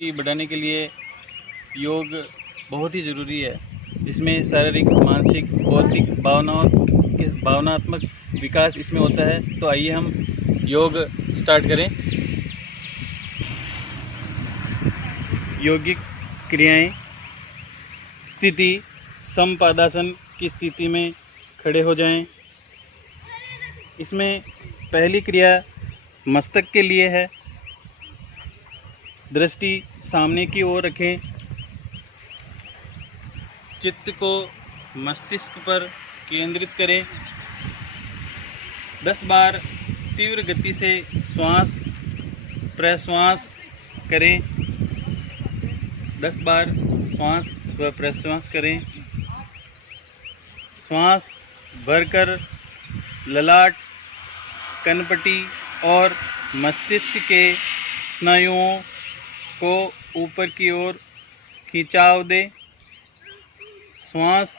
की बढ़ाने के लिए योग बहुत ही ज़रूरी है, जिसमें शारीरिक, मानसिक, बौद्धिक, भावनात्मक विकास इसमें होता है। तो आइए हम योग स्टार्ट करें। यौगिक क्रियाएं। स्थिति, समपादासन की स्थिति में खड़े हो जाएं। इसमें पहली क्रिया मस्तक के लिए है। दृष्टि सामने की ओर रखें। चित्त को मस्तिष्क पर केंद्रित करें। 10 बार तीव्र गति से श्वास प्रश्वास करें। 10 बार श्वास व प्रश्वास करें। श्वास भरकर ललाट, कनपटी और मस्तिष्क के स्नायुओं को ऊपर की ओर खिंचाव दें। श्वास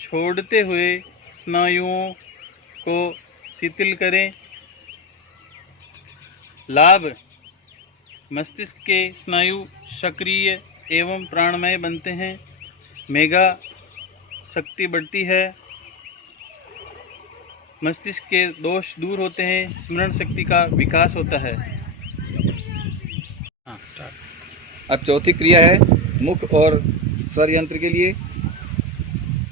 छोड़ते हुए स्नायुओं को शिथिल करें। लाभ: मस्तिष्क के स्नायु सक्रिय एवं प्राणमय बनते हैं। मेगा शक्ति बढ़ती है। मस्तिष्क के दोष दूर होते हैं। स्मरण शक्ति का विकास होता है। अब चौथी क्रिया है मुख और स्वर यंत्र के लिए।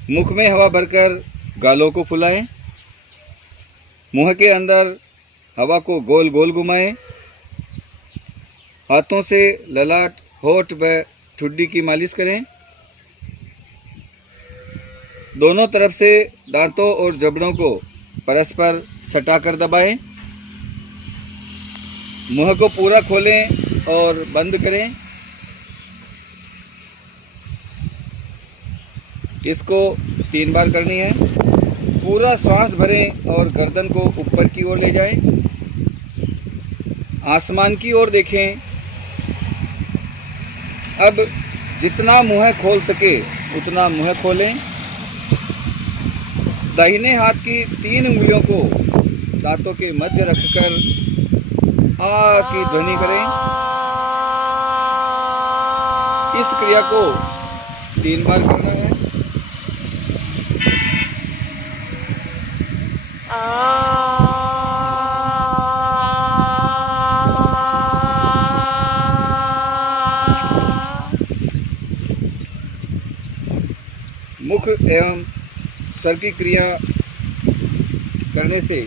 मुख में हवा भरकर गालों को फुलाएं। मुंह के अंदर हवा को गोल गोल घुमाएं। हाथों से ललाट, होठ व ठुड्डी की मालिश करें। दोनों तरफ से दांतों और जबड़ों को परस्पर सटाकर दबाएं। मुंह को पूरा खोलें और बंद करें। इसको 3 बार करनी है। पूरा सांस भरें और गर्दन को ऊपर की ओर ले जाएं। आसमान की ओर देखें। अब जितना मुंह खोल सके उतना मुंह खोलें। दाहिने हाथ की 3 उंगलियों को दांतों के मध्य रखकर आ की ध्वनि करें। इस क्रिया को 3 बार करना है। मुख एवं सर की क्रिया करने से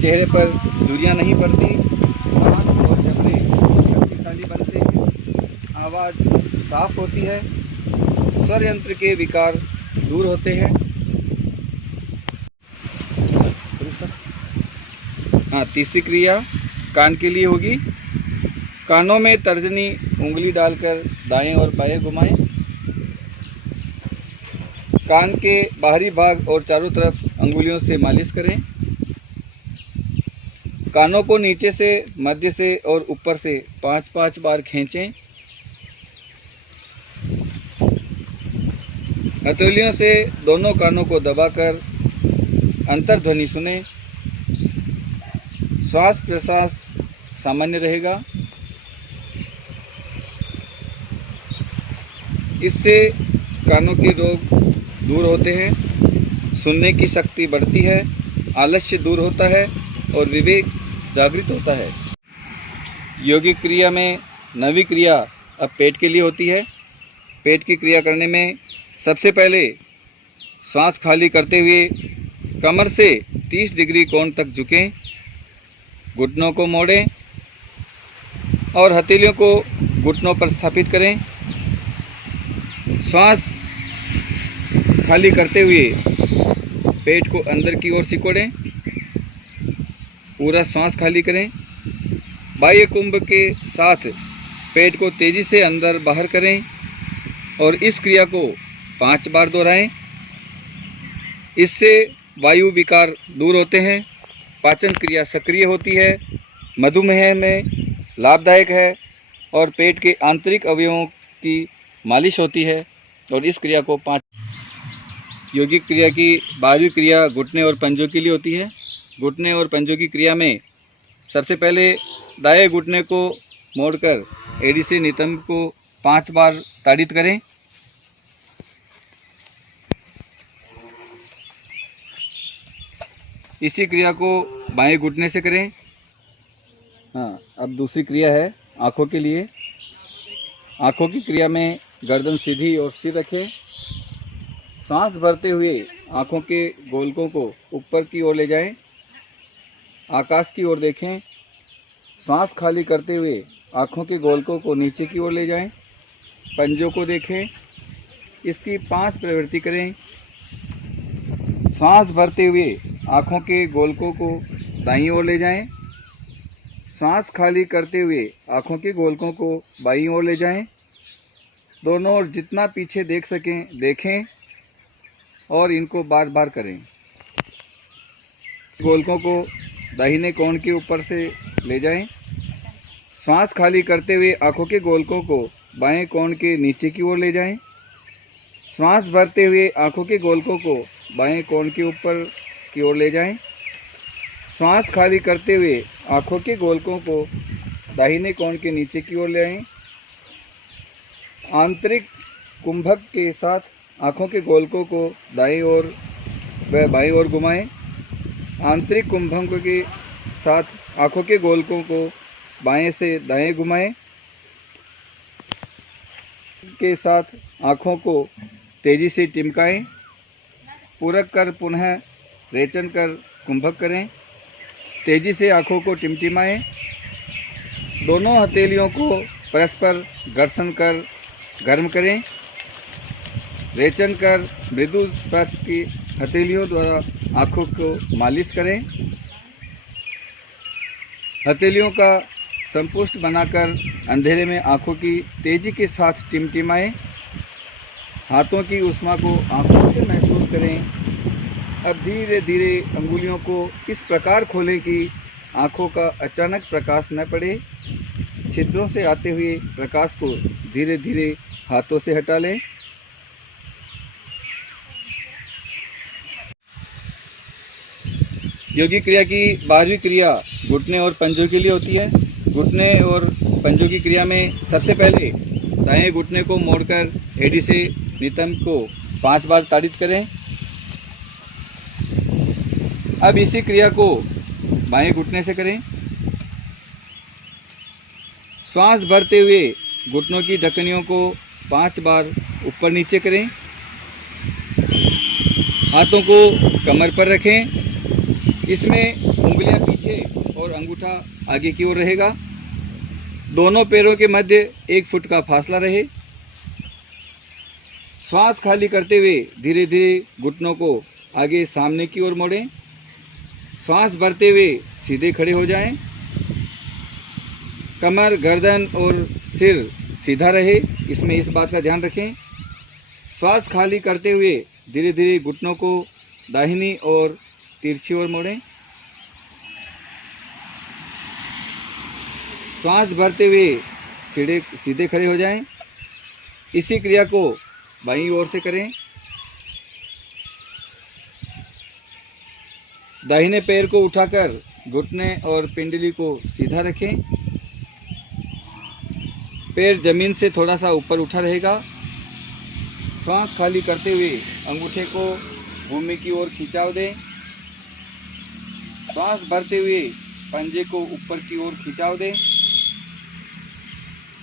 चेहरे पर झुर्रियाँ नहीं पड़ती। हाथ और जबड़े शक्तिशाली बनते हैं। आवाज़ साफ होती है। स्वर यंत्र के विकार दूर होते हैं। तीसरी क्रिया कान के लिए होगी। कानों में तर्जनी उंगली डालकर दाएं और बाएं घुमाएं। कान के बाहरी भाग और चारों तरफ अंगुलियों से मालिश करें। कानों को नीचे से, मध्य से और ऊपर से 5-5 बार खींचें। हथेलियों से दोनों कानों को दबाकर अंतर्ध्वनि सुनें। श्वास प्रश्वास सामान्य रहेगा। इससे कानों के रोग दूर होते हैं। सुनने की शक्ति बढ़ती है। आलस्य दूर होता है और विवेक जागृत होता है। यौगिक क्रिया में 9वीं क्रिया अब पेट के लिए होती है। पेट की क्रिया करने में सबसे पहले श्वास खाली करते हुए कमर से 30 डिग्री कोण तक झुकें। घुटनों को मोड़ें और हथेलियों को घुटनों पर स्थापित करें। श्वास खाली करते हुए पेट को अंदर की ओर सिकोड़ें। पूरा श्वास खाली करें। बाह्य कुंभ के साथ पेट को तेजी से अंदर बाहर करें और इस क्रिया को 5 बार दोहराएं। इससे वायु विकार दूर होते हैं। पाचन क्रिया सक्रिय होती है। मधुमेह में लाभदायक है और पेट के आंतरिक अवयवों की मालिश होती है। और इस क्रिया को 5 यौगिक क्रिया की 12वीं क्रिया घुटने और पंजों के लिए होती है। घुटने और पंजों की क्रिया में सबसे पहले दाएं घुटने को मोड़कर एडी से नितंब को 5 बार ताड़ित करें। इसी क्रिया को बाएं घुटने से करें। हाँ, अब दूसरी क्रिया है आँखों के लिए। आँखों की क्रिया में गर्दन सीधी और स्थिर रखें। सांस भरते हुए आँखों के गोलकों को ऊपर की ओर ले जाएं। आकाश की ओर देखें। सांस खाली करते हुए आँखों के गोलकों को नीचे की ओर ले जाएं। पंजों को देखें। इसकी 5 प्रवृत्ति करें। सांस भरते हुए आँखों के गोलकों को दाईं ओर ले जाएं। सांस खाली करते हुए आँखों के गोलकों को बाईं ओर ले जाएं। दोनों ओर जितना पीछे देख सकें देखें और इनको बार बार करें। गोलकों को दाहिने कोण के ऊपर से ले जाएं। सांस खाली करते हुए आँखों के गोलकों को बाएं कोण के नीचे की ओर ले जाएं। सांस भरते हुए आँखों के गोलकों को बाएं कोण के ऊपर की ओर ले जाएं। सांस खाली करते हुए आँखों के गोलकों को दाहिने कोण के नीचे की ओर ले आएं। आंतरिक कुंभक के साथ आँखों के गोलकों को दाईं ओर व बाईं ओर घुमाएं। आंतरिक कुंभक के साथ आँखों के गोलकों को बाएं से दाएं घुमाएं। के साथ आँखों को तेजी से टिमकाएं। पूरक कर पुनः रेचन कर कुंभक करें। तेजी से आँखों को टिमटिमाएं। दोनों हथेलियों को परस्पर घर्षण कर गर्म करें। रेचन कर मृदु स्पर्श की हथेलियों द्वारा आँखों को मालिश करें। हथेलियों का संपुष्ट बनाकर अंधेरे में आँखों की तेजी के साथ टिमटिमाएं। हाथों की ऊष्मा को आँखों से महसूस करें। अब धीरे धीरे अंगुलियों को इस प्रकार खोलें कि आँखों का अचानक प्रकाश न पड़े। छिद्रों से आते हुए प्रकाश को धीरे धीरे हाथों से हटा लें। योगी क्रिया की 12वीं क्रिया घुटने और पंजों के लिए होती है। घुटने और पंजों की क्रिया में सबसे पहले दाएं घुटने को मोड़कर एडी से नितंब को 5 बार ताड़ित करें। अब इसी क्रिया को बाएं घुटने से करें। श्वास भरते हुए घुटनों की ढकनियों को 5 बार ऊपर नीचे करें। हाथों को कमर पर रखें। इसमें उंगलियां पीछे और अंगूठा आगे की ओर रहेगा। दोनों पैरों के मध्य 1 फुट का फासला रहे। श्वास खाली करते हुए धीरे धीरे घुटनों को आगे सामने की ओर मोड़ें। श्वास भरते हुए सीधे खड़े हो जाएं। कमर, गर्दन और सिर सीधा रहे, इसमें इस बात का ध्यान रखें। श्वास खाली करते हुए धीरे धीरे घुटनों को दाहिनी और तिरछी ओर मोड़ें। श्वास भरते हुए सीधे खड़े हो जाएं। इसी क्रिया को बाईं ओर से करें। दाहिने पैर को उठाकर घुटने और पिंडली को सीधा रखें। पैर जमीन से थोड़ा सा ऊपर उठा रहेगा। श्वास खाली करते हुए अंगूठे को भूमि की ओर खिंचाव दें। श्वास भरते हुए पंजे को ऊपर की ओर खिंचाव दें।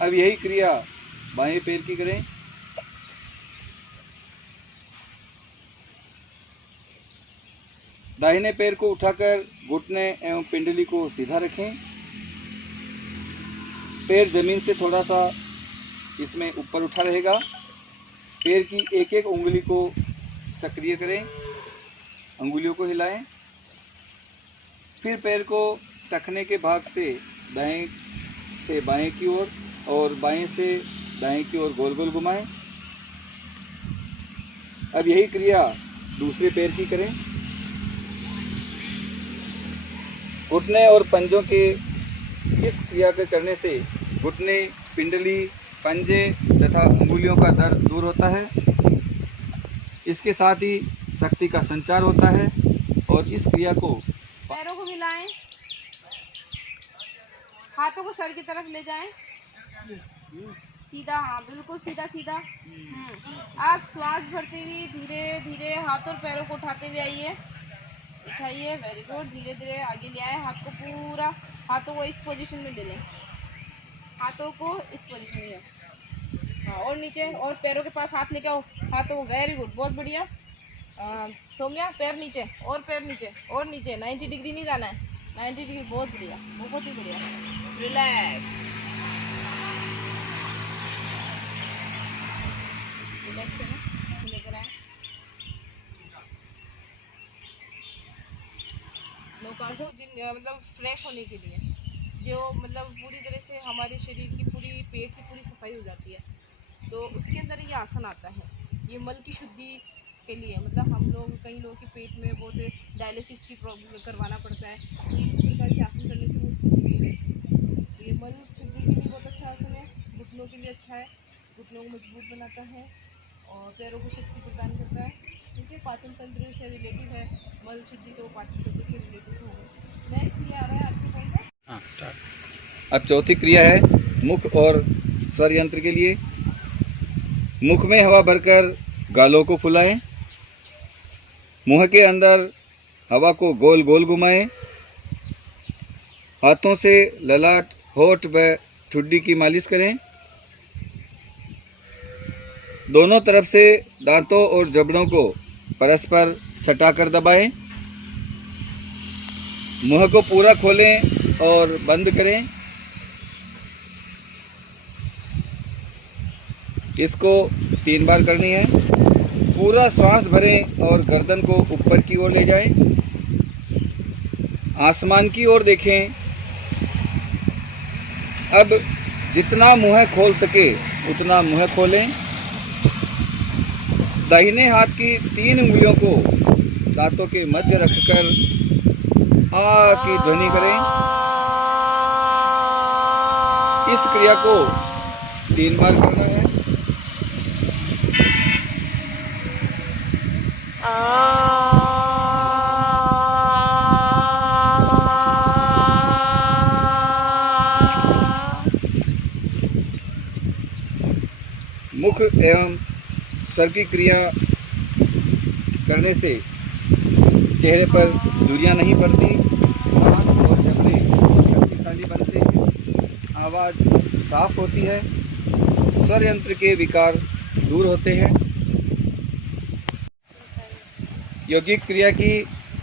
अब यही क्रिया बाएं पैर की करें। दाहिने पैर को उठाकर घुटने एवं पिंडली को सीधा रखें। पैर जमीन से थोड़ा सा इसमें ऊपर उठा रहेगा। पैर की एक एक उंगली को सक्रिय करें, अंगुलियों को हिलाएं। फिर पैर को टखने के भाग से दाएं से बाएं की ओर और बाएं से दाएं की ओर गोल गोल घुमाएं। अब यही क्रिया दूसरे पैर की करें। घुटने और पंजों के इस क्रिया के करने से घुटने, पिंडली, पंजे तथा अंगुलियों का दर्द दूर होता है। इसके साथ ही शक्ति का संचार होता है। और इस क्रिया को पैरों को हिलाएं, हाथों को सर की तरफ ले जाएं। सीधा, हाँ बिल्कुल सीधा सीधा। आप श्वास भरते हुए धीरे धीरे हाथ और पैरों को उठाते हुए आइए, उठाइए, वेरी गुड। धीरे धीरे आगे ले आए, हाथ को पूरा, हाथों को इस पोजीशन में ले लें, हाथों को इस पोजीशन में, हाँ, और नीचे, और पैरों के पास हाथ लेके आओ, हाथों को, वेरी गुड, बहुत बढ़िया। सौम्या, पैर नीचे, और पैर नीचे, और नीचे, 90 डिग्री नहीं जाना है, 90 डिग्री, बहुत बढ़िया, बहुत ही बढ़िया। रिलैक्स, रिलैक्स करें, लेकर आए नौकाशों, मतलब फ्रेश होने के लिए, जो मतलब पूरी तरह से हमारे शरीर की पूरी, पेट की पूरी सफाई हो जाती है, तो उसके अंदर ये आसन आता है। ये मल की शुद्धि के लिए, मतलब हम लोग, कई लोगों के पेट में बहुत डायलिसिस की प्रॉब्लम करवाना पड़ता है, तो इस प्रकार के आसन करने से वो स्थिति मिल गई। तो ये मल शुद्धि के लिए बहुत अच्छा आसन है, घुटनों के लिए अच्छा है, घुटनों को मजबूत बनाता है और पैरों को शक्ति प्रदान करता है। ठीक है, पाचन तंत्र से रिलेटेड है, मल शुद्धि तो पाचन तंत्र से रिलेटेड होगा। नेक्स्ट ये आ रहा है आपके कौन सा? हाँ, अब चौथी क्रिया है मुख और स्वर यंत्र के लिए। मुख में हवा भरकर गालों को फुलाएं, मुंह के अंदर हवा को गोल गोल घुमाएं, हाथों से ललाट, होठ व ठुड्डी की मालिश करें, दोनों तरफ से दांतों और जबड़ों को परस्पर सटाकर दबाएं, मुंह को पूरा खोलें और बंद करें। इसको 3 बार करनी है। पूरा सांस भरें और गर्दन को ऊपर की ओर ले जाएं, आसमान की ओर देखें। अब जितना मुंह खोल सके उतना मुंह खोलें। दाहिने हाथ की 3 उंगलियों को दांतों के मध्य रखकर आ की ध्वनि करें। इस क्रिया को 3 बार करना है। मुख एवं सर की क्रिया करने से चेहरे पर झुर्रियाँ नहीं पड़ती, सांस और जबड़े शक्तिशाली बनते हैं, आवाज़ साफ होती है, स्वर यंत्र के विकार दूर होते हैं। यौगिक क्रिया की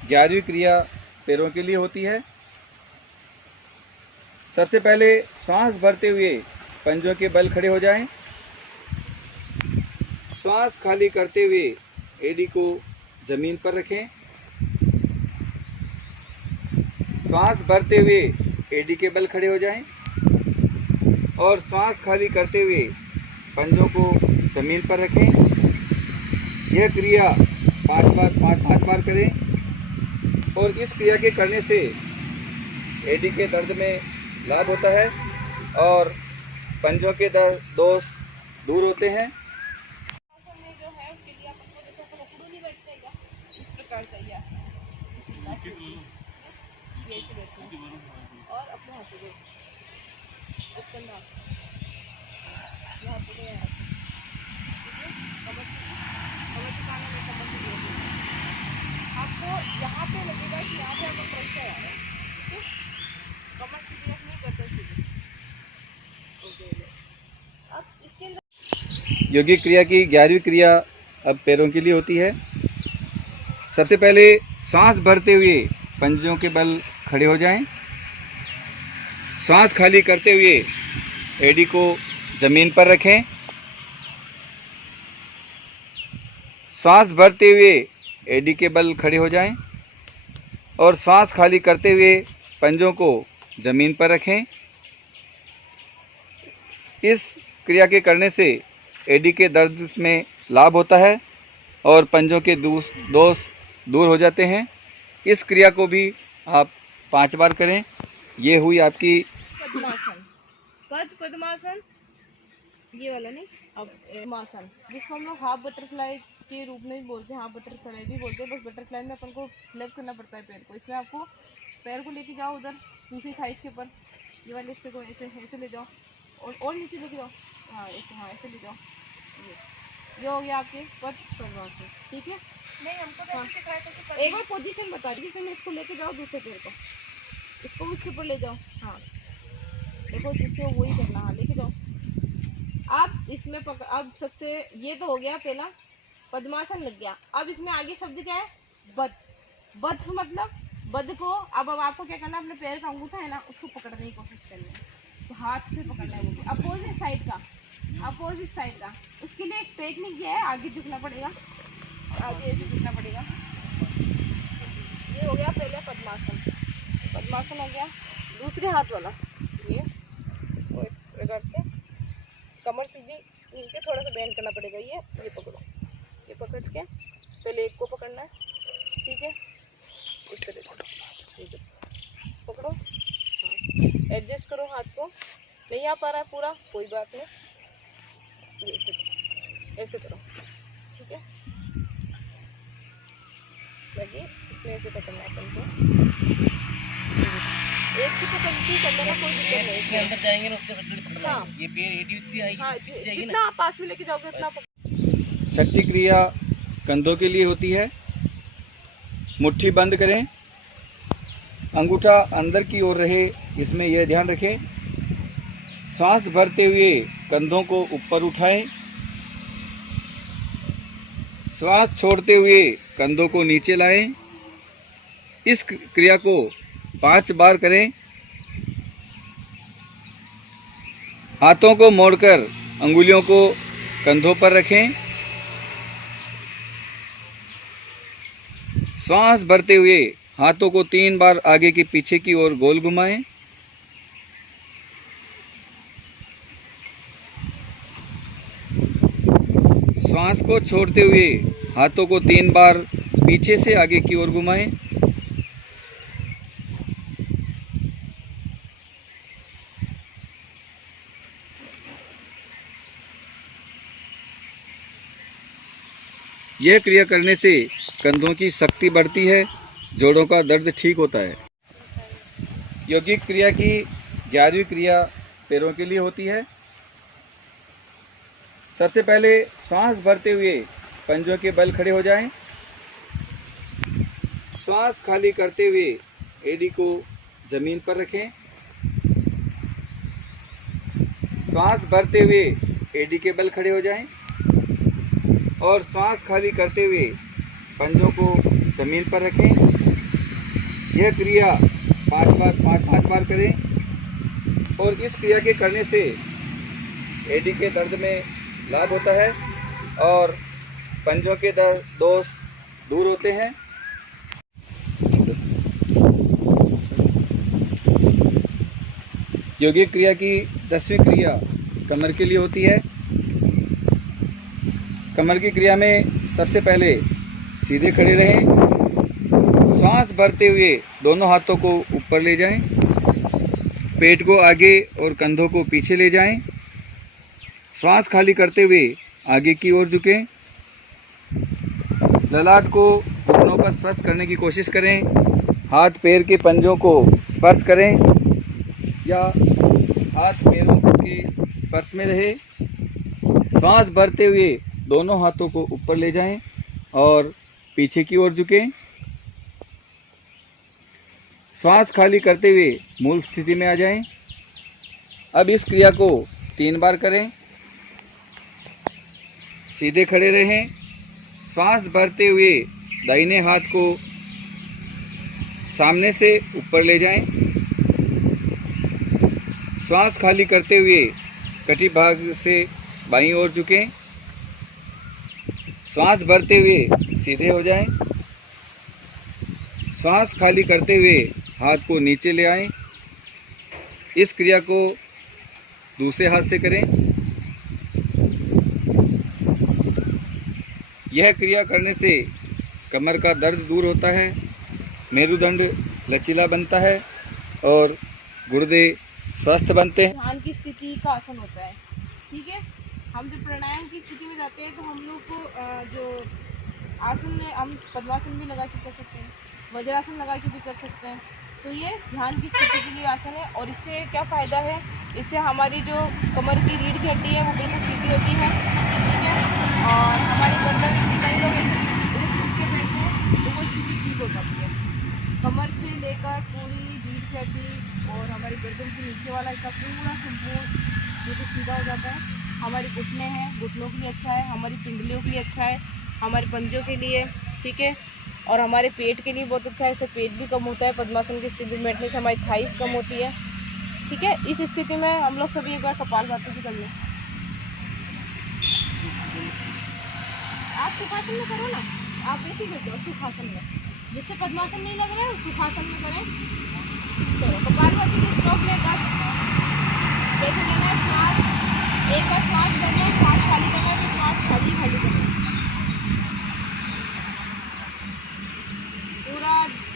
11वीं क्रिया पैरों के लिए होती है। सबसे पहले सांस भरते हुए पंजों के बल खड़े हो जाएं। श्वास खाली करते हुए एडी को जमीन पर रखें। श्वास भरते हुए एडी के बल खड़े हो जाएं और श्वास खाली करते हुए पंजों को जमीन पर रखें। यह क्रिया 5 बार करें और इस क्रिया के करने से एडी के दर्द में लाभ होता है और पंजों के दोष दूर होते हैं। जो है उसके लिए आपको जैसे अपन उखड़ू नहीं बैठते क्या, इस प्रकार चाहिए ये ऐसे बैठना और अपने हाथों को करना, यहाँ पे कमर चुकाना नहीं, कमर से जोड़ आपको यहाँ पे लगेगा कि यहाँ पे आपको प्रेशर आ रहा है। ठीक है, कमर सीधी आप नहीं करते सीधी। अब इसके अंदर यौगिक क्रिया की 11वीं क्रिया अब पैरों के लिए होती है। सबसे पहले सांस भरते हुए पंजों के बल खड़े हो जाएं। सांस खाली करते हुए एडी को जमीन पर रखें। सांस भरते हुए एडी के बल खड़े हो जाएं और सांस खाली करते हुए पंजों को जमीन पर रखें। इस क्रिया के करने से एडी के दर्द में लाभ होता है और पंजों के दोष दूर हो जाते हैं। इस क्रिया को भी आप 5 बार करें। ये हुई आपकी पद्मासन, पद्मासन, ये वाला नहीं, अब पद्मासन, जिसको हम लोग हाफ बटरफ्लाई के रूप में भी बोलते हैं, हाफ बटरफ्लाई भी बोलते हैं। बस बटरफ्लाई में अपन को फ्लिप करना पड़ता है पैर को। इसमें आपको पैर को लेके जाओ उधर दूसरी थाइस के ऊपर, ये वाले हिस्से को ऐसे ऐसे ले जाओ, और नीचे लेके जाओ। हाँ ऐसे ले जाओ। ये हो गया आपके पद्मासन, ठीक है। नहीं, हमको तो ऐसे सिखाया था कि एक और पोजीशन बता दी, जिसमें इसको लेके जाओ दूसरे पैर को, इसको उसके ऊपर ले जाओ। हाँ देखो जिससे वही करना। हाँ लेके जाओ। अब इसमें अब सबसे ये तो हो गया पहला पद्मासन लग गया। अब इसमें आगे शब्द क्या है? बद। बद मतलब बद को अब आपको क्या करना है, अपने पैर का अंगूठा है ना उसको पकड़ने की कोशिश करनी है। तो हाथ से पकड़ना है, वो भी अपोजिट साइड का, अपोजिट साइड का। उसके लिए एक टेक्निक ये है, आगे झुकना पड़ेगा, आगे ऐसे झुकना पड़ेगा। ये हो गया पहले पद्मासन। पद्मासन हो गया। दूसरे हाथ वाला ये, इसको इस प्रकार से कमर सीधी नीचे थोड़ा सा बैंड करना पड़ेगा। ये पकड़ो, ये पकड़ के पहले एक को पकड़ना है, ठीक है, इस तरह से ये पकड़ो। हाँ एडजस्ट करो हाथ को। नहीं आ पा रहा है पूरा, कोई बात नहीं, ये ऐसे करो, ठीक है। लगी इसमें ऐसे पकड़ना है अपन को, एक से पकड़ती करने का कोई दिक्कत नहीं। इसके अंदर जाएंगे ना उसके बाद हाँ ये पैर एडी उतनी आएगी, हाँ जाएगी ना। जितना आप पास में लेके जाओगे उतना छठी क्रिया कंधों के लिए होती है। मुट्ठी बंद करें, अंगूठा अंदर की ओर रहे, इसमें यह ध्यान रखें। सांस भरते हुए कंधों को ऊपर उठाएं, श्वास छोड़ते हुए कंधों को नीचे लाएं। इस क्रिया को 5 बार करें। हाथों को मोड़कर अंगुलियों को कंधों पर रखें। श्वास भरते हुए हाथों को 3 बार आगे की पीछे की ओर गोल घुमाएं। श्वास को छोड़ते हुए हाथों को 3 बार पीछे से आगे की ओर घुमाएं। यह क्रिया करने से कंधों की शक्ति बढ़ती है, जोड़ों का दर्द ठीक होता है। यौगिक क्रिया की 11वीं क्रिया पैरों के लिए होती है। सबसे पहले श्वास भरते हुए पंजों के बल खड़े हो जाएं। श्वास खाली करते हुए एड़ी को जमीन पर रखें। श्वास भरते हुए एड़ी के बल खड़े हो जाएं और श्वास खाली करते हुए पंजों को जमीन पर रखें। यह क्रिया 5 बार करें और इस क्रिया के करने से एड़ी के दर्द में लाभ होता है और पंजों के दोष दूर होते हैं। यौगिक क्रिया की 10वीं क्रिया कमर के लिए होती है। कमर की क्रिया में सबसे पहले सीधे खड़े रहें। श्वास भरते हुए दोनों हाथों को ऊपर ले जाएं। पेट को आगे और कंधों को पीछे ले जाएं। श्वास खाली करते हुए आगे की ओर झुकें। ललाट को घुटनों पर स्पर्श करने की कोशिश करें। हाथ पैर के पंजों को स्पर्श करें या हाथ पैरों के स्पर्श में रहे। श्वास भरते हुए दोनों हाथों को ऊपर ले जाएं और पीछे की ओर झुकें। श्वास खाली करते हुए मूल स्थिति में आ जाएं। अब इस क्रिया को 3 बार करें। सीधे खड़े रहें। श्वास भरते हुए दाहिने हाथ को सामने से ऊपर ले जाएं। श्वास खाली करते हुए कटी भाग से बाईं ओर झुकें। श्वास भरते हुए सीधे हो जाएं। श्वास खाली करते हुए हाथ को नीचे ले आएं। इस क्रिया को दूसरे हाथ से करें। यह क्रिया करने से कमर का दर्द दूर होता है, मेरुदंड लचीला बनता है और गुर्दे स्वस्थ बनते हैं। ध्यान की स्थिति का आसन होता है, ठीक है। हम जब प्राणायाम की स्थिति में जाते हैं तो हम लोग को जो आसन में हम पद्मासन भी लगा के कर सकते हैं, वज्रासन लगा के भी कर सकते हैं, तो ये ध्यान की स्थिति के लिए आसन है। और इससे क्या फ़ायदा है, इससे हमारी जो कमर की रीढ़ की हड्डी है वो बिल्कुल सीधी होती है, ठीक है। और हमारी गर्दन कई लोग सूख के बैठते हैं तो वो स्थिति ठीक हो जाती है। कमर से लेकर पूरी रीढ़ की हड्डी और हमारी गर्दन के नीचे वाला हिस्सा पूरा संपूर्ण बिल्कुल सीधा हो जाता है। हमारे घुटने हैं, घुटनों के लिए अच्छा है, हमारी पिंडलियों के लिए अच्छा है, हमारे पंजों के लिए, ठीक है। और हमारे पेट के लिए बहुत अच्छा है, इससे पेट भी कम होता है। पद्मासन की स्थिति में बैठने से हमारी थाइस कम होती है, ठीक है। इस स्थिति में हम लोग सभी एक बार कपालभाति भी कर लें। आप सुखासन में करो ना, आप ऐसे ही कर दो सुखासन में, जिससे पद्मासन नहीं लग रहा है सुखासन में करें। चलो कपालभाति की स्ट्रोक में 10 कैसे लेना है, श्वास एक बार श्वास करना है, श्वास खाली करना है, फिर श्वास खाली खाली करना है। पूरा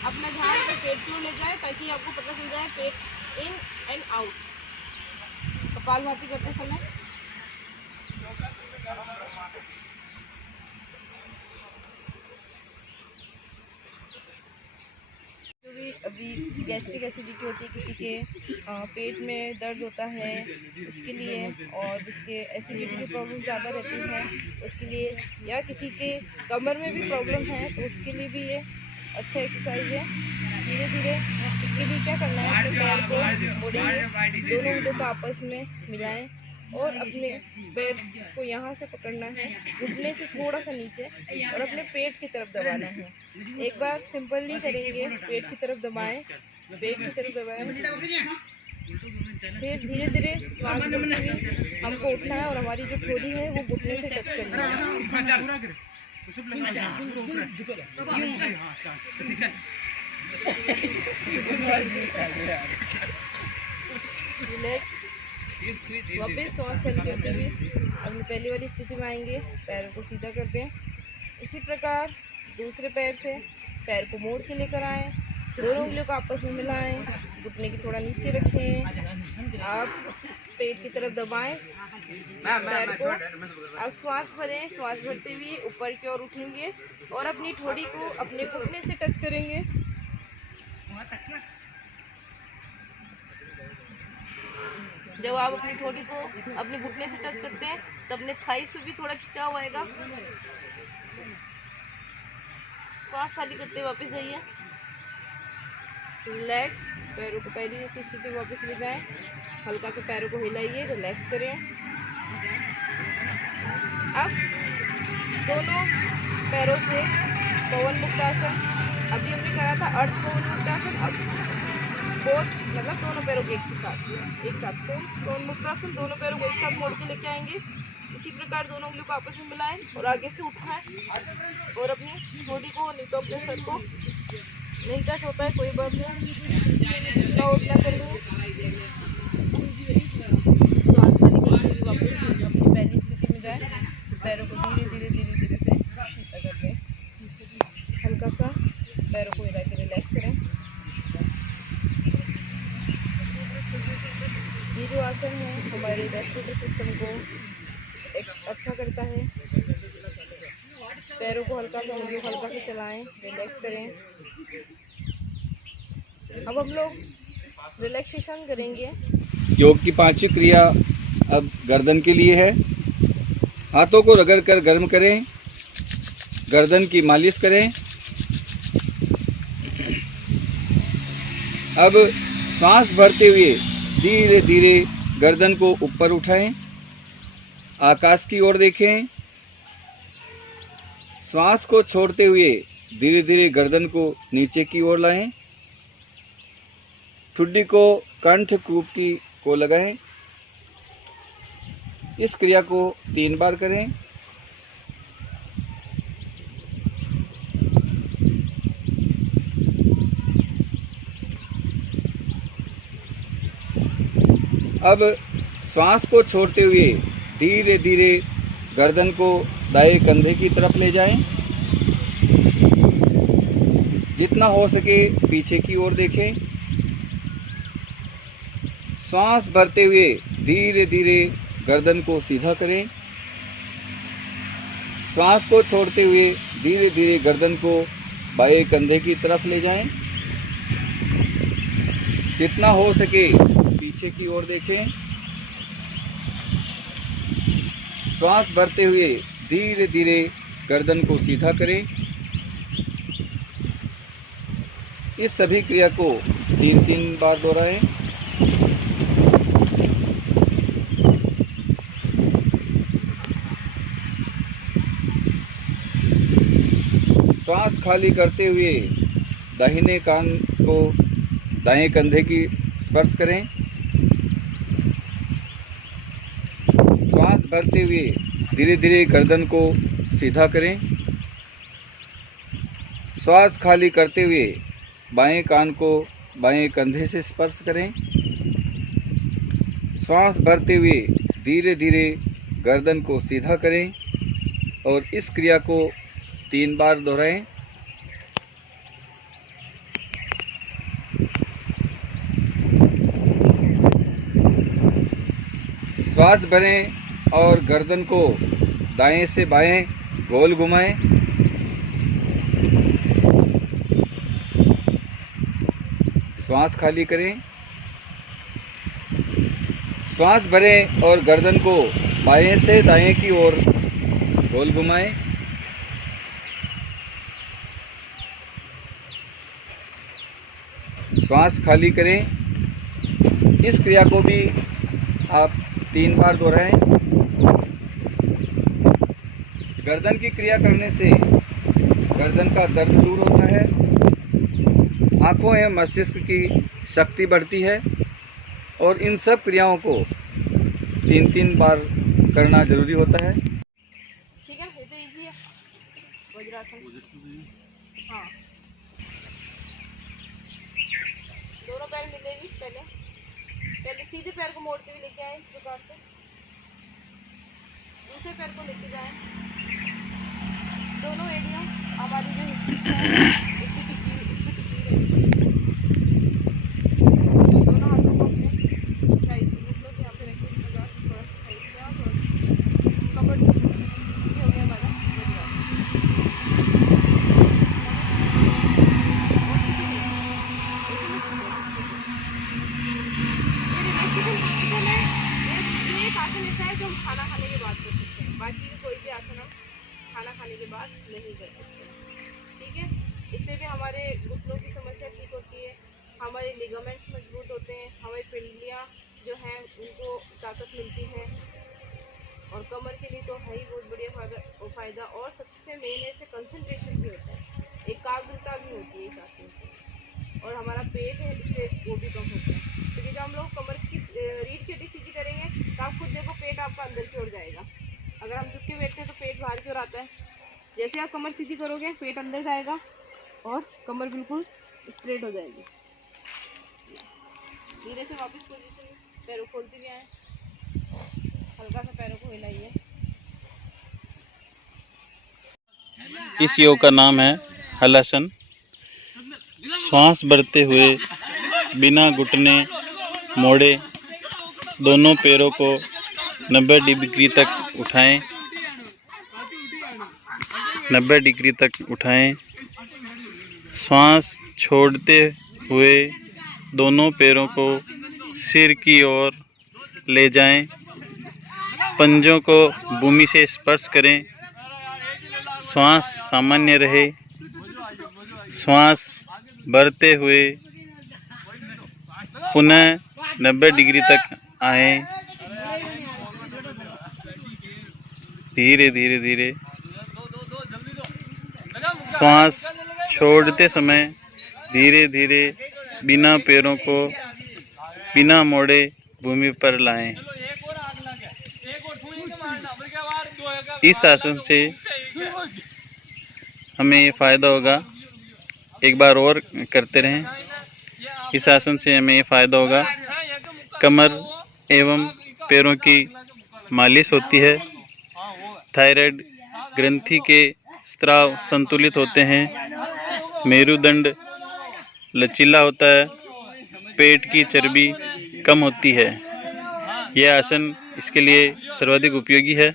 अपना ध्यान पे पेट की ओर ले जाए ताकि आपको पता चल जाए पेट इन एंड आउट कपालभाति करते समय। जो भी अभी गैस्ट्रिक एसिडिटी होती है, किसी के पेट में दर्द होता है उसके लिए, और जिसके एसिडिटी की प्रॉब्लम ज़्यादा रहती है उसके लिए, या किसी के कमर में भी प्रॉब्लम है तो उसके लिए भी ये अच्छा एक्सरसाइज है। धीरे धीरे इसके लिए क्या करना है, अपने पैर को मोड़ेंगे, दोनों उँगलियों को आपस में मिलाएं और अपने पैर को यहाँ से पकड़ना है, घुटने से थोड़ा सा नीचे, और अपने पेट की तरफ दबाना है। एक बार सिंपली करेंगे, पेट की तरफ दबाएं, पेट की तरफ दबाएं, फिर धीरे धीरे श्वास लेते हुए हमको उठना है और हमारी जो ठोड़ी है वो घुटने से टच करनी है। रिलैक्स, वापस सांस खाली करते हुए अपनी पहली वाली स्थिति में आएंगे, पैरों को सीधा करते हैं। इसी प्रकार दूसरे पैर से पैर को मोड़ के लेकर आएँ, दोनों उंगलियों को आपस में मिलाएं, घुटने की थोड़ा नीचे रखें, आप पेट की तरफ दबाएं पैर को। अब श्वास भरें, श्वास भरते हुए ऊपर की ओर उठेंगे और अपनी ठोड़ी को अपने घुटने से टच करेंगे। जब आप अपनी ठोड़ी को अपने घुटने से टच करते हैं तो अपने थाइस पे भी थोड़ा खिंचाव आएगा। श्वास खाली करते हुए वापस आइए, रिलैक्स, पैरों को पहली जैसी स्थिति में वापस ले जाएं, हल्का सा पैरों को हिलाइए, रिलैक्स करें। अब दोनों पैरों से पवन मुक्तासन, अभी हमने करा था अर्ध पवन मुक्तासन, अब बहुत मतलब दोनों पैरों को एक साथ पवन मुक्तासन, दोनों पैरों को एक साथ मोड़ के लेके आएंगे। इसी प्रकार दोनों उंगलियों को आपस में मिलाएं और आगे से उठाएं और अपनी बॉडी को नहीं तो अपने सर को नहीं टच होता है कोई बात नहीं, उठना करेंगे। श्वास खाली करते हुए वापस अपनी पहली स्थिति में जाए, पैरों को धीरे धीरे धीरे धीरे से सीधा कर दें, हल्का सा पैरों को हिला के रिलैक्स करें। ये जो आसन है हमारे रेस्पिरेटरी सिस्टम को एक अच्छा करता है। पैरों को हल्का सा उंगलियों हल्का से चलाएं, रिलैक्स करें। अब हम लोग रिलैक्सेशन करेंगे। योग की पांचवी क्रिया अब गर्दन के लिए है। हाथों को रगड़ कर गर्म करें, गर्दन की मालिश करें। अब सांस भरते हुए धीरे धीरे गर्दन को ऊपर उठाएं, आकाश की ओर देखें। श्वास को छोड़ते हुए धीरे धीरे गर्दन को नीचे की ओर लाएं, ठुड्डी को कंठ कूप को लगाएं। इस क्रिया को 3 बार करें। अब श्वास को छोड़ते हुए धीरे धीरे गर्दन को दाएं कंधे की तरफ ले जाएं। जितना हो सके पीछे की ओर देखें। श्वास भरते हुए धीरे धीरे गर्दन को सीधा करें। श्वास को छोड़ते हुए धीरे धीरे गर्दन को बाएं कंधे की तरफ ले जाएं। जितना हो सके पीछे की ओर देखें। श्वास भरते हुए धीरे धीरे गर्दन को सीधा करें। इस सभी क्रिया को 3-3 बार दोहराएं। श्वास खाली करते हुए दाहिने कान को दाएं कंधे की स्पर्श करें। श्वास भरते हुए धीरे धीरे गर्दन को सीधा करें। श्वास खाली करते हुए बाएं कान को बाएं कंधे से स्पर्श करें। श्वास भरते हुए धीरे धीरे गर्दन को सीधा करें और इस क्रिया को 3 बार दोहराएं। श्वास भरें और गर्दन को दाएं से बाएं गोल घुमाएं। श्वास खाली करें। श्वास भरें और गर्दन को बाएं से दाएं की ओर गोल घुमाएं। श्वास खाली करें। इस क्रिया को भी आप 3 बार दोहराएं। गर्दन की क्रिया करने से गर्दन का दर्द दूर होता है, आँखों एवं मस्तिष्क की शक्ति बढ़ती है और इन सब क्रियाओं को 3-3 बार करना जरूरी होता है। ठीक है, ये तो इजी है। वज्रासन। हाँ, दोनों पैर मिलेगी। पहले सीधे पैर को मोड़ते हुए लेके आए इस प्रकार से, दूसरे पैर को लेके जाएं। दोनों एड़ियाँ हमारी जो हिस्ट्री है इसकी टिकी रहेगी। दोनों हाथों को अपने साइड मतलब यहाँ पे रखें। थोड़ा सा साइड में और कमर से ये हो गया हमारा आसन ऐसा है जो हम खाना खाने के बाद कर सकते हैं। बाकी कोई भी आसन हम खाना खाने के बाद नहीं कर सकते। ठीक है, इससे भी हमारे घुटनों की समस्या ठीक होती है, हमारे लिगामेंट्स मजबूत होते हैं, हमारी पिंडलियाँ जो हैं उनको ताकत मिलती है और कमर के लिए तो है ही बहुत बढ़िया फ़ायदा। और सबसे मेन है इससे कंसंट्रेशन भी होता है, एकाग्रता भी होती है इस आसन से। और हमारा पेट है इससे वो भी कम होता है, क्योंकि जब हम लोग कमर की रीढ़ की हड्डी सीधी करेंगे तो आप खुद देखो पेट आपका अंदर की ओर जाएगा। अगर हम झुक के बैठते हैं तो पेट बाहर की ओर आता है। जैसे आप कमर सीधी करोगे पेट अंदर जाएगा और कमर बिल्कुल स्ट्रेट हो जाएगी। धीरे से वापस पोजीशन, पैरों खोलते भी आए, हल्का सा पैरों को हिलाइए। इस योग का नाम है हलासन। श्वास भरते हुए बिना घुटने मोड़े दोनों पैरों को 90 डिग्री तक उठाएं। 90 डिग्री तक उठाएं। श्वास छोड़ते हुए दोनों पैरों को सिर की ओर ले जाएं। पंजों को भूमि से स्पर्श करें। श्वास सामान्य रहे। श्वास भरते हुए पुनः 90 डिग्री तक आए। धीरे धीरे धीरे श्वास छोड़ते समय धीरे धीरे बिना पैरों को बिना मोड़े भूमि पर लाएं। इस आसन से हमें ये फ़ायदा होगा, एक बार और करते रहें। इस आसन से हमें ये फ़ायदा होगा, कमर एवं पैरों की मालिश होती है, थायराइड ग्रंथि के स्राव संतुलित होते हैं, मेरुदंड लचीला होता है, पेट की चर्बी कम होती है। यह आसन इसके लिए सर्वाधिक उपयोगी है।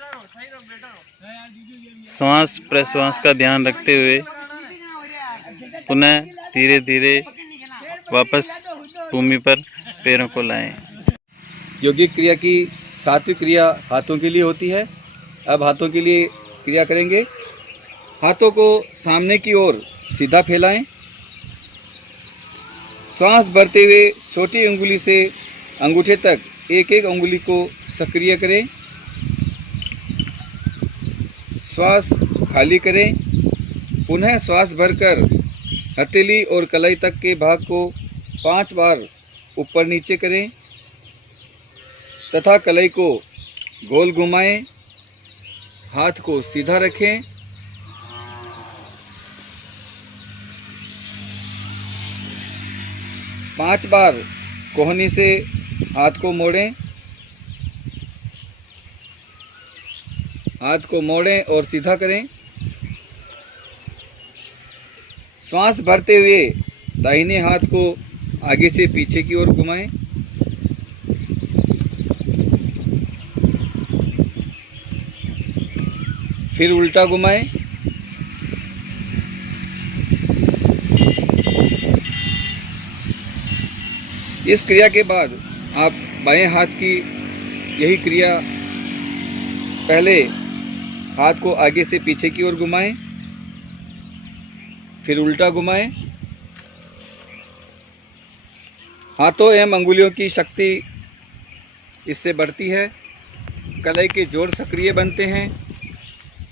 श्वास प्रश्वास का ध्यान रखते हुए पुनः धीरे धीरे वापस भूमि पर पैरों को लाएं। योगिक क्रिया की 7वीं क्रिया हाथों के लिए होती है। अब हाथों के लिए क्रिया करेंगे। हाथों को सामने की ओर सीधा फैलाएं। श्वास भरते हुए छोटी अंगुली से अंगूठे तक एक एक अंगुली को सक्रिय करें। श्वास खाली करें। पुनः श्वास भरकर हथेली और कलाई तक के भाग को 5 बार ऊपर नीचे करें तथा कलाई को गोल घुमाएं। हाथ को सीधा रखें। पांच बार कोहनी से हाथ को मोड़ें। हाथ को मोड़ें और सीधा करें। श्वास भरते हुए दाहिने हाथ को आगे से पीछे की ओर घुमाएं। फिर उल्टा घुमाएं। इस क्रिया के बाद आप बाएं हाथ की यही क्रिया पहले हाथ को आगे से पीछे की ओर घुमाएं, फिर उल्टा घुमाएं। हाथों एवं अंगुलियों की शक्ति इससे बढ़ती है। कलाई के जोड़ सक्रिय बनते हैं,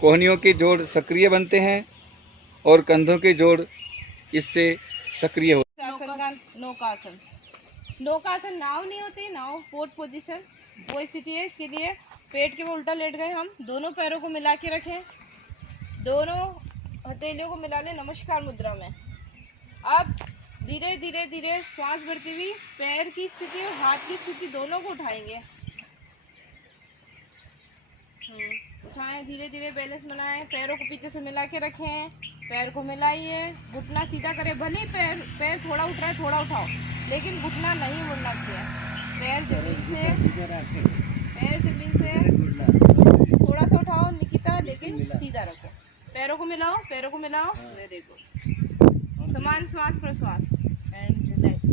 कोहनियों के जोड़ सक्रिय बनते हैं और कंधों के जोड़ इससे सक्रिय होते हैं। आसन का नौकासन। नौकासन नाव नहीं होते, नाव फोर्थ पोजीशन वो स्थिति है। इसके लिए पेट के वो उल्टा लेट गए हम, दोनों पैरों को मिला के रखें, दोनों हथेलियों को मिला लें नमस्कार मुद्रा में। अब धीरे धीरे धीरे श्वास भरती हुई पैर की स्थिति और हाथ की स्थिति दोनों को उठाएंगे। उठाएं, धीरे धीरे बैलेंस बनाएं। पैरों को पीछे से मिला के रखें, पैर को मिलाइए, घुटना सीधा करें। भले ही पैर थोड़ा उठ रहा है, थोड़ा उठाओ, लेकिन घुटना नहीं मुड़ना चाहिए। पैर जमीन से थोड़ा सा उठाओ निकिता, लेकिन सीधा रखो। पैरों को मिलाओ, पैरों को मिलाओ। Very good. समान श्वास प्रश्वास एंड रिलैक्स।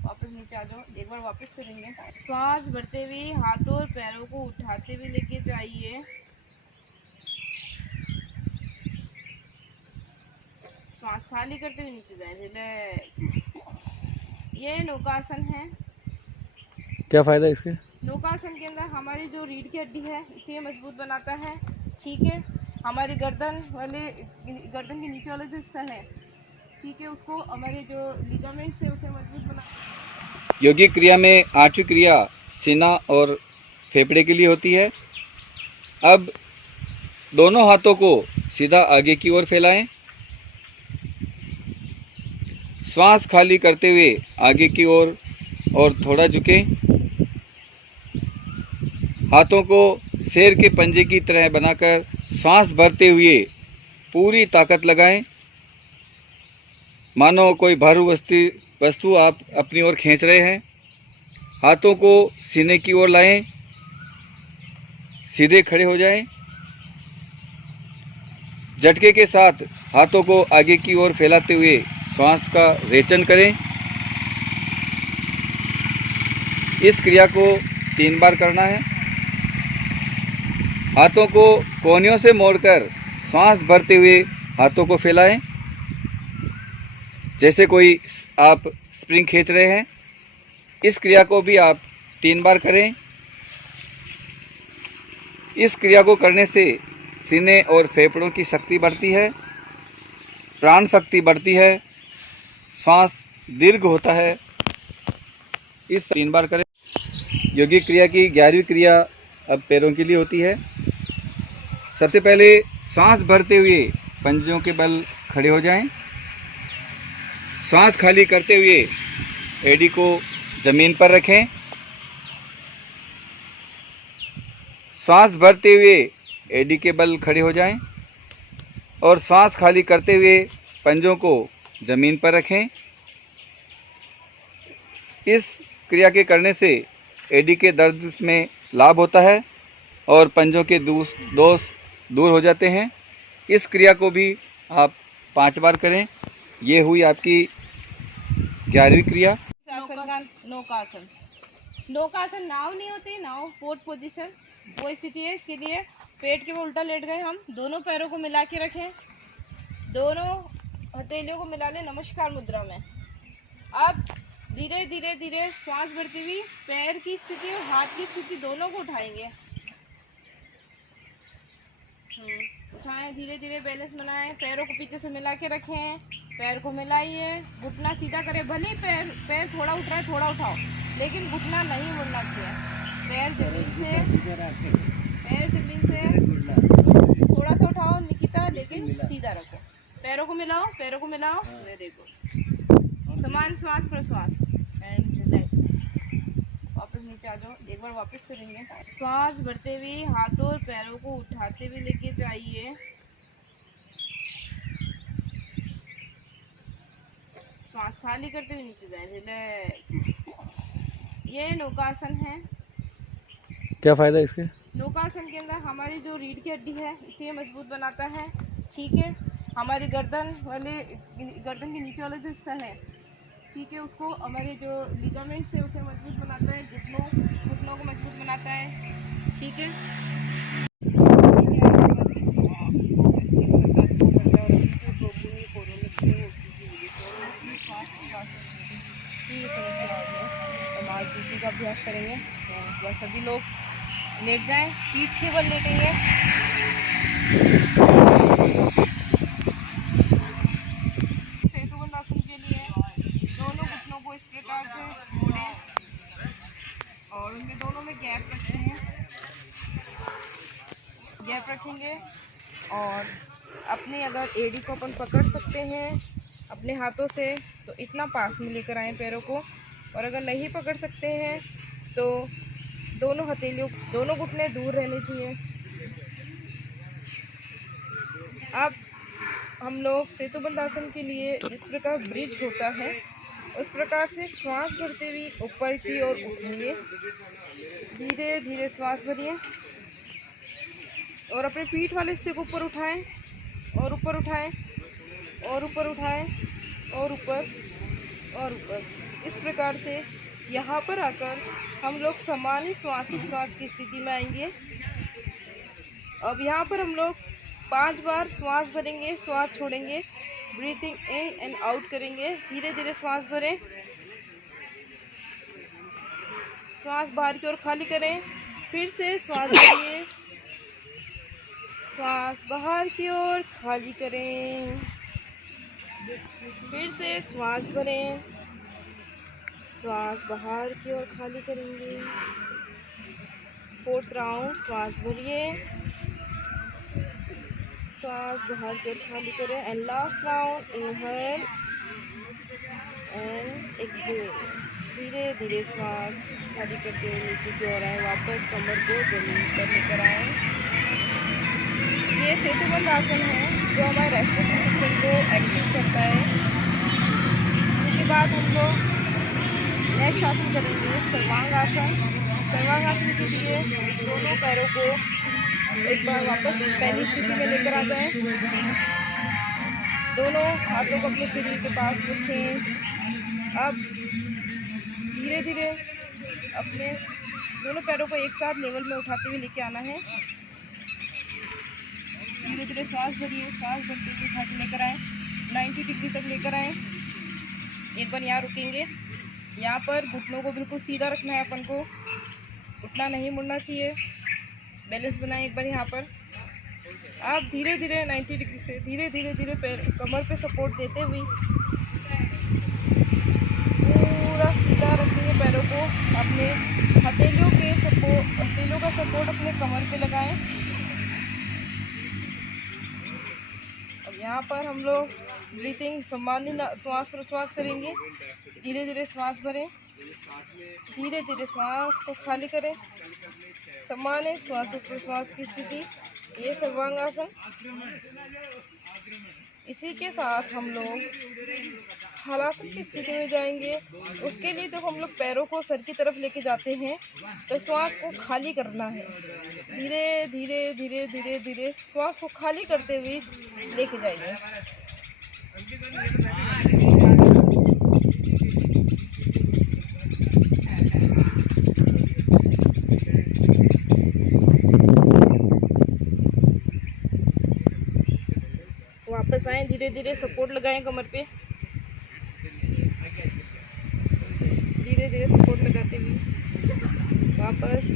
वापस नीचे आ जाओ, एक बार वापस करेंगे। श्वास भरते हुए हाथों और पैरों को उठाते हुए लेके जाइए। श्वास खाली करते हुए नीचे जाए। रिलैक्स। ये नौकासन है। क्या फायदा है इसके? नौकासन के अंदर हमारी जो रीढ़ की हड्डी है इसे मजबूत बनाता है। ठीक है, हमारी गर्दन के नीचे वाला जो हिस्सा है, ठीक है, उसको हमारे जो लिगामेंट से उसे मजबूत बना। योगिक क्रिया में 8वीं क्रिया सीना और फेफड़े के लिए होती है। अब दोनों हाथों को सीधा आगे की ओर फैलाएं। श्वास खाली करते हुए आगे की ओर और थोड़ा झुकें। हाथों को शेर के पंजे की तरह बनाकर श्वास भरते हुए पूरी ताकत लगाएं। मानो कोई भारी वस्तु आप अपनी ओर खींच रहे हैं। हाथों को सीने की ओर लाएं, सीधे खड़े हो जाएं। झटके के साथ हाथों को आगे की ओर फैलाते हुए श्वास का रेचन करें। इस क्रिया को 3 बार करना है। हाथों को कोहनियों से मोड़कर श्वास भरते हुए हाथों को फैलाएं, जैसे कोई आप स्प्रिंग खींच रहे हैं। इस क्रिया को भी आप 3 बार करें। इस क्रिया को करने से सीने और फेफड़ों की शक्ति बढ़ती है, प्राण शक्ति बढ़ती है, श्वास दीर्घ होता है। इस 3 बार करें। योगिक क्रिया की 11वीं क्रिया अब पैरों के लिए होती है। सबसे पहले श्वास भरते हुए पंजों के बल खड़े हो जाएं। श्वास खाली करते हुए एड़ी को जमीन पर रखें। श्वास भरते हुए एड़ी के बल खड़े हो जाएं और श्वास खाली करते हुए पंजों को जमीन पर रखें। इस क्रिया के करने से एड़ी के दर्द में लाभ होता है और पंजों के दोष दूर हो जाते हैं। इस क्रिया को भी आप 5 बार करें। ये हुई आपकी 11वीं क्रिया। नौकासन। नौकासन नाव नहीं होती, नाव पोर्ट पोजीशन, वो स्थिति है। इसके लिए पेट के वो उल्टा लेट गए हम, दोनों पैरों को मिला के रखें, दोनों हथेलियों को मिला लें नमस्कार मुद्रा में। अब धीरे धीरे धीरे श्वास भरती हुई पैर की स्थिति और हाथ की स्थिति दोनों को उठाएंगे। उठाएं, धीरे धीरे बैलेंस बनाएं, पैरों को पीछे से मिला के रखें, पैर को मिलाइए, घुटना सीधा करें। भले ही पैर थोड़ा उठ रहा है, थोड़ा उठाओ, लेकिन घुटना नहीं मुड़ना चाहिए। पैर जमीन से थोड़ा सा उठाओ निकिता, लेकिन सीधा रखो। पैरों को मिलाओ, पैरों को मिलाओ, वेरी गुड। समान श्वास प्रश्वास एंड रिलैक्स। वापस नीचे आ जाओ, एक बार वापस करेंगे। श्वास भरते हुए हाथों और पैरों को उठाते हुए लेके जाइए। श्वास खाली करते हुए नीचे जाए, रिलैक्स। ये नौकासन है। क्या फ़ायदा इसके? नौकासन के अंदर हमारी जो रीढ़ की हड्डी है इसे मजबूत बनाता है, ठीक है। हमारी गर्दन के नीचे वाला जो हिस्सा है, ठीक है, उसको हमारे जो लिगामेंट्स है उसे मजबूत बनाता है, घुटनों को मजबूत बनाता है, ठीक है। समस्या आ रही है, तो आज इसी का अभ्यास करेंगे। तो बस सभी लोग लेट जाएं, पीठ के बल लेटेंगे। सेतुबंध आसन के लिए दोनों घुटनों को इस प्रकार से मोड़ें और उनमें दोनों में गैप रखेंगे और अपने अगर एड़ी को अपन पकड़ सकते हैं अपने हाथों से तो इतना पास में लेकर आएँ पैरों को, और अगर नहीं पकड़ सकते हैं तो दोनों हथेलियों, दोनों घुटने दूर रहने चाहिए। अब हम लोग सेतुबंध आसन के लिए जिस प्रकार ब्रिज होता है उस प्रकार से श्वास भरते हुए ऊपर की ओर उठेंगे। धीरे धीरे श्वास भरिए और अपने पीठ वाले हिस्से को ऊपर उठाएं और ऊपर उठाएं और ऊपर उठाएं और ऊपर और ऊपर। इस प्रकार से यहाँ पर आकर हम लोग सामान्य श्वास की स्थिति में आएंगे। अब यहाँ पर हम लोग 5 बार श्वास भरेंगे, श्वास छोड़ेंगे, ब्रीथिंग इन एंड आउट करेंगे। धीरे धीरे श्वास भरें, श्वास बाहर की ओर खाली करें, फिर से श्वास भरिए, श्वास बाहर की ओर खाली करें, फिर से श्वास भरें, श्वास बाहर की ओर खाली करेंगे। 4th राउंड, श्वास भरिए, श्वास बाहर की ओर खाली करें and last round, inhale and exhale. धीरे धीरे श्वास खाली करते हुए नीचे की ओर आए, वापस कमर को जमीन पर लेकर आए। ये सेतुबंध आसन है जो हमारे रेस्पिरेटरी सिस्टम को एक्टिव करता है। उसके बाद हम लोग नेक्स्ट आसन करेंगे सर्वांग आसन। सर्वांग आसन के लिए दोनों पैरों को एक बार वापस पहली स्थिति में लेकर आ जाएं। दोनों हाथों को अपने शरीर के पास रखें। अब धीरे धीरे अपने दोनों पैरों को एक साथ लेवल में उठाते हुए लेके आना है। धीरे धीरे श्वास भरिए, श्वास भरते हुए उठा के लेकर आएँ, 90 डिग्री तक लेकर आएँ। एक बार यहाँ रुकेंगे। यहाँ पर घुटनों को बिल्कुल सीधा रखना है, अपन को उठना नहीं मुड़ना चाहिए। बैलेंस बनाएं एक बार यहाँ पर। आप धीरे धीरे 90 डिग्री से धीरे धीरे पैर कमर पे सपोर्ट देते हुए पूरा सीधा रखेंगे पैरों को। अपने हथेलियों का सपोर्ट अपने कमर पे लगाएं। अब यहाँ पर हम लोग ब्रीथिंग सामान्य श्वास प्रश्वास करेंगे। धीरे धीरे श्वास भरें, धीरे धीरे श्वास को खाली करें। सामान्य श्वास प्रश्वास की स्थिति, ये सर्वांग आसन। इसी के साथ हम लोग हलासन की स्थिति में जाएंगे। उसके लिए जब हम लोग पैरों को सर की तरफ लेके जाते हैं तो श्वास को खाली करना है। धीरे धीरे धीरे धीरे धीरे श्वास को खाली करते हुए लेके जाइए। वापस आएं, धीरे धीरे सपोर्ट लगाएं कमर पे, धीरे धीरे सपोर्ट लगाते हुए वापस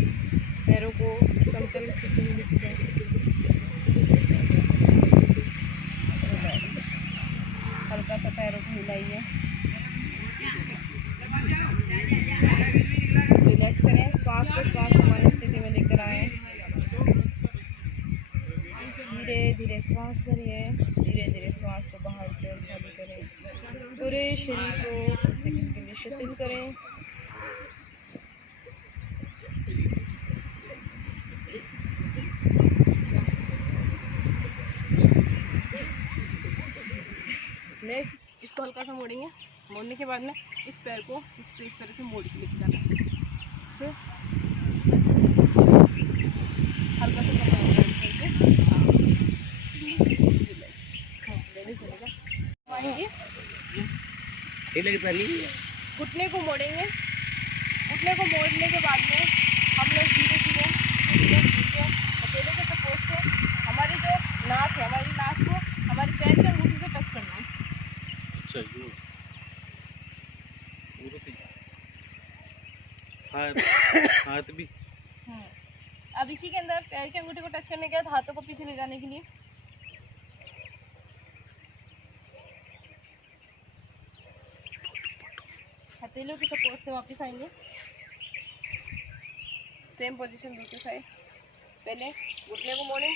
पैरों को समतल स्थिति में लेके जाएं। हल्का सा पैरों को हिलाइए, रिलैक्स करें, श्वास को श्वास सामान्य स्थिति में लेकर आए, धीरे धीरे श्वास करिए, धीरे धीरे श्वास को बाहर की ओर खाली करें, पूरे शरीर को कुछ सेकंड के लिए शिथिल करें। नेक्स्ट इसको हल्का सा मोड़ेंगे, मोड़ने के बाद में इस पैर को इस तरह से मोड़ के लेके जाना है, फिर हल्का सा घुटने को मोड़ेंगे, घुटने को मोड़ने के बाद में हम लोग धीरे धीरे नीचे हथेली के सपोर्ट से हमारी जो नाक है, हमारी नाक को हमारे पैर के अंगूठे से टच करना है। हाथ भी। अब इसी के अंदर पैर के अंगूठे को टच करने के बाद हाथों को पीछे ले जाने के लिए हथेलियों के सपोर्ट से वापस आएंगे, सेम पोजीशन दूसरी साइड। पहले घुटने को मोड़ें,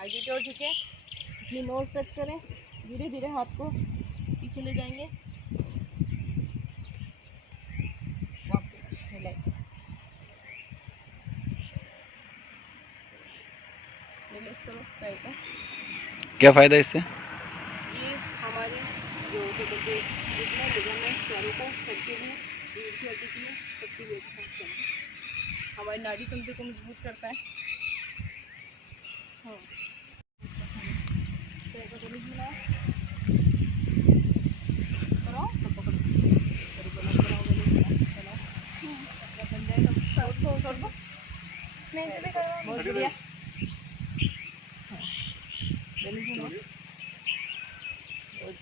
आगे की ओर झुकें, अपनी नोज टच करें, धीरे धीरे हाथ को पीछे ले जाएंगे, वापस रिलैक्स, रिलैक्स करो पैर को। क्या फ़ायदा इससे? ये हमारे जो जितने लिगामेंट्स पैरों को सबके लिए, रीढ़ की हड्डी के लिए, सबके लिए अच्छा होता है, हमारी नाड़ी तंत्र को मजबूत करता है। हाँ, पैर को गले मिलाओ, करो तो पकड़ो, पैर को लंबा बनाओ, गले मिलाओ, चलाओ, बन जाएगा, छोड़ दो, नहीं भी करो, बहुत बढ़िया। हाँ, गले मिलाओ, बस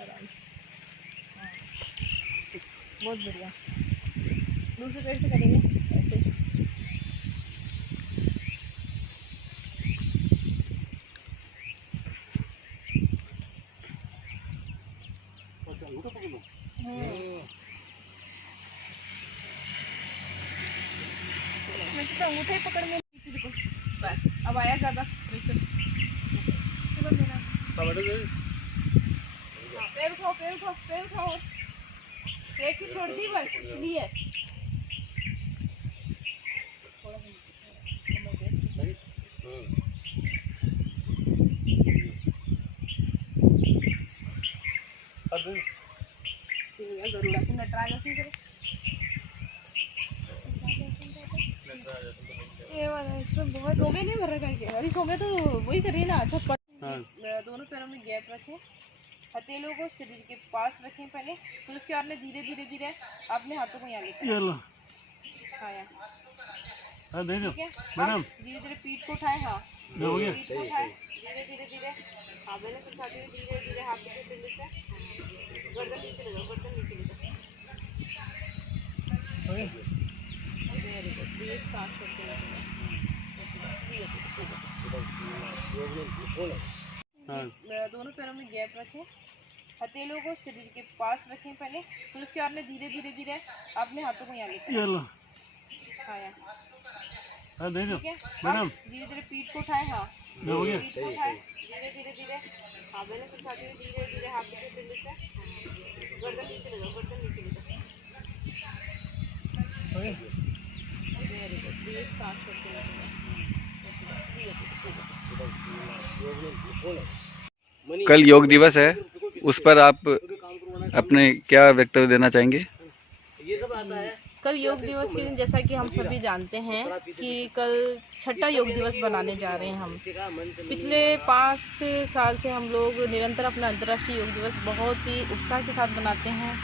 आराम से, हाँ, बहुत बढ़िया। दूसरे पैर से करेंगे ऐसे, तो अंगूठे पकड़ में नीचे देखो, बस अब आया ज़्यादा प्रेशर, चलो मेरा पैर उठाओ, पैर उठाओ, पैर उठाओ, एक ही छोड़ दी बस, इसलिए गरुड़ासन नटराजासन करो, ये वाला इसमें बहुत सोमे नहीं भर रखा है, अरे सोमे तो वही करिए ना। अच्छा, दोनों पैरों में गैप रखें, हथेलियों को शरीर के पास रखें पहले, फिर उसके बाद में धीरे धीरे धीरे अपने हाथों को यहाँ लेते हैं। हाँ, ठीक है मैडम, धीरे धीरे पीठ को उठाएं, हाँ पीठ को उठाएं, धीरे धीरे धीरे, हाँ बैलेंस उठाते हुए धीरे धीरे हाथ के फिर से गर्दन नीचे ले जाओ, गर्दन नीचे ले जाओ, वेरी गुड, एक सांस छोड़ के दोनों पैरों में गैप रखें, हथेलियों को शरीर के पास रखें पहले, फिर उसके बाद में धीरे धीरे धीरे अपने हाथों को यहाँ लेते हैं। हाँ, ठीक है मैडम, धीरे धीरे पीठ को उठाएं, हाँ पीठ को उठाएं, धीरे धीरे धीरे, हाँ बैलेंस उठाते हुए धीरे धीरे हाथ के फिर से गर्दन नीचे ले जाओ, गर्दन नीचे ले जाओ, वेरी गुड, एक सांस छोड़ के कल योग दिवस है, उस पर आप अपने क्या वक्तव्य देना चाहेंगे? कल योग दिवस के दिन जैसा कि हम सभी जानते हैं कि कल छठा योग दिवस बनाने जा रहे हैं हम। पिछले 5 साल से हम लोग निरंतर अपना अंतर्राष्ट्रीय योग दिवस बहुत ही उत्साह के साथ बनाते हैं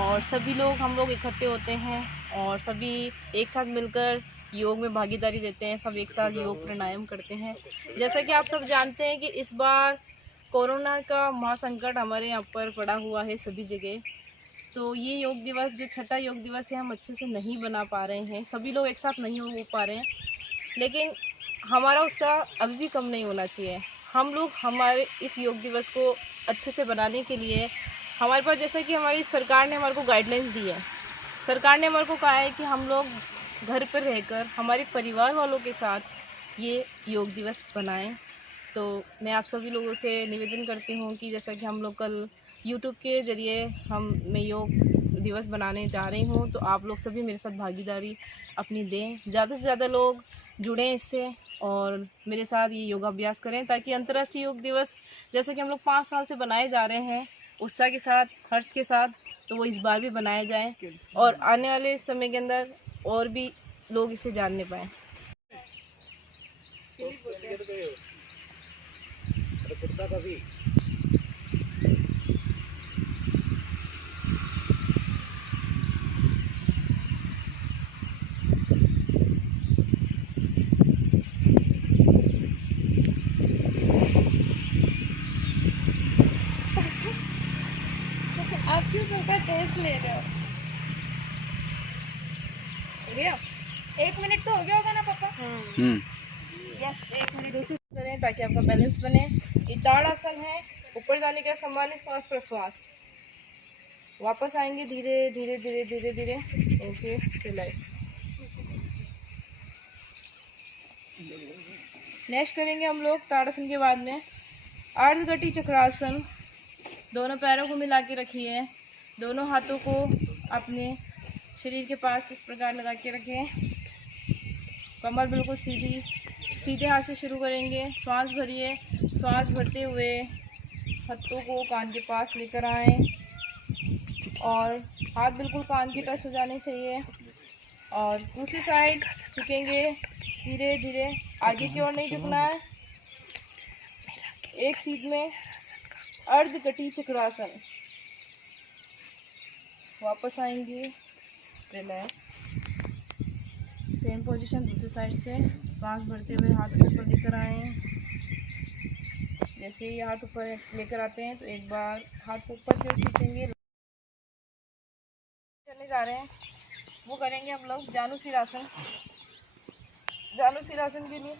और सभी लोग हम लोग इकट्ठे होते हैं और सभी एक साथ मिलकर योग में भागीदारी देते हैं, सब एक साथ योग प्राणायाम करते हैं। जैसा कि आप सब जानते हैं कि इस बार कोरोना का महासंकट हमारे यहाँ पर पड़ा हुआ है सभी जगह। तो ये योग दिवस जो छठा योग दिवस है हम अच्छे से नहीं बना पा रहे हैं, सभी लोग एक साथ नहीं हो पा रहे हैं, लेकिन हमारा उत्साह अभी भी कम नहीं होना चाहिए। हम लोग हमारे इस योग दिवस को अच्छे से बनाने के लिए हमारे पास, जैसा कि हमारी सरकार ने हमारे को गाइडलाइंस दी है, सरकार ने हमारे को कहा है कि हम लोग घर पर रहकर हमारे परिवार वालों के साथ ये योग दिवस बनाएं। तो मैं आप सभी लोगों से निवेदन करती हूँ कि जैसा कि हम लोग कल यूट्यूब के ज़रिए मैं योग दिवस बनाने जा रही हूँ, तो आप लोग सभी मेरे साथ भागीदारी अपनी दें, ज़्यादा से ज़्यादा लोग जुड़ें इससे और मेरे साथ ये योगाभ्यास करें, ताकि अंतर्राष्ट्रीय योग दिवस जैसे कि हम लोग 5 साल से बनाए जा रहे हैं उत्साह के साथ, हर्ष के साथ, तो वो इस बार भी बनाया जाए और आने वाले समय के अंदर और भी लोग इसे जानने पाएँ। आप क्यों सबका टेस्ट ले रहे हो? हो गया? 1 मिनट तो हो गया होगा ना पापा? यस, 1 मिनट उसी से करें ताकि आपका बैलेंस बने। ये ताड़ासन है, ऊपर जाने का सामान्य श्वास प्रश्वास। वापस आएंगे धीरे धीरे धीरे धीरे धीरे। Okay, relax. नेक्स्ट करेंगे हम लोग ताड़ासन के बाद में अर्धगति चक्रासन। दोनों पैरों को मिला के रखिए, दोनों हाथों को अपने शरीर के पास इस प्रकार लगा के रखें, कमर बिल्कुल सीधी, सीधे हाथ से शुरू करेंगे। श्वास भरिए, श्वास भरते हुए हाथों को कान के पास लेकर आएं और हाथ बिल्कुल कान के टच हो जाने चाहिए। और दूसरी साइड झुकेंगे धीरे धीरे, आगे की ओर नहीं झुकना है। एक सीध में अर्धकटी चक्रासन। वापस आएंगे, रिलैक्स, सेम पोजीशन दूसरी साइड से। श्वास भरते हुए हाथ को ऊपर लेकर आएं। जैसे ही हाथ ऊपर लेकर आते हैं तो एक बार हाथ को ऊपर की ओर खींचेंगे। करने जा रहे हैं वो करेंगे हम लोग जानुशीरासन। जानुशीरासन के लिए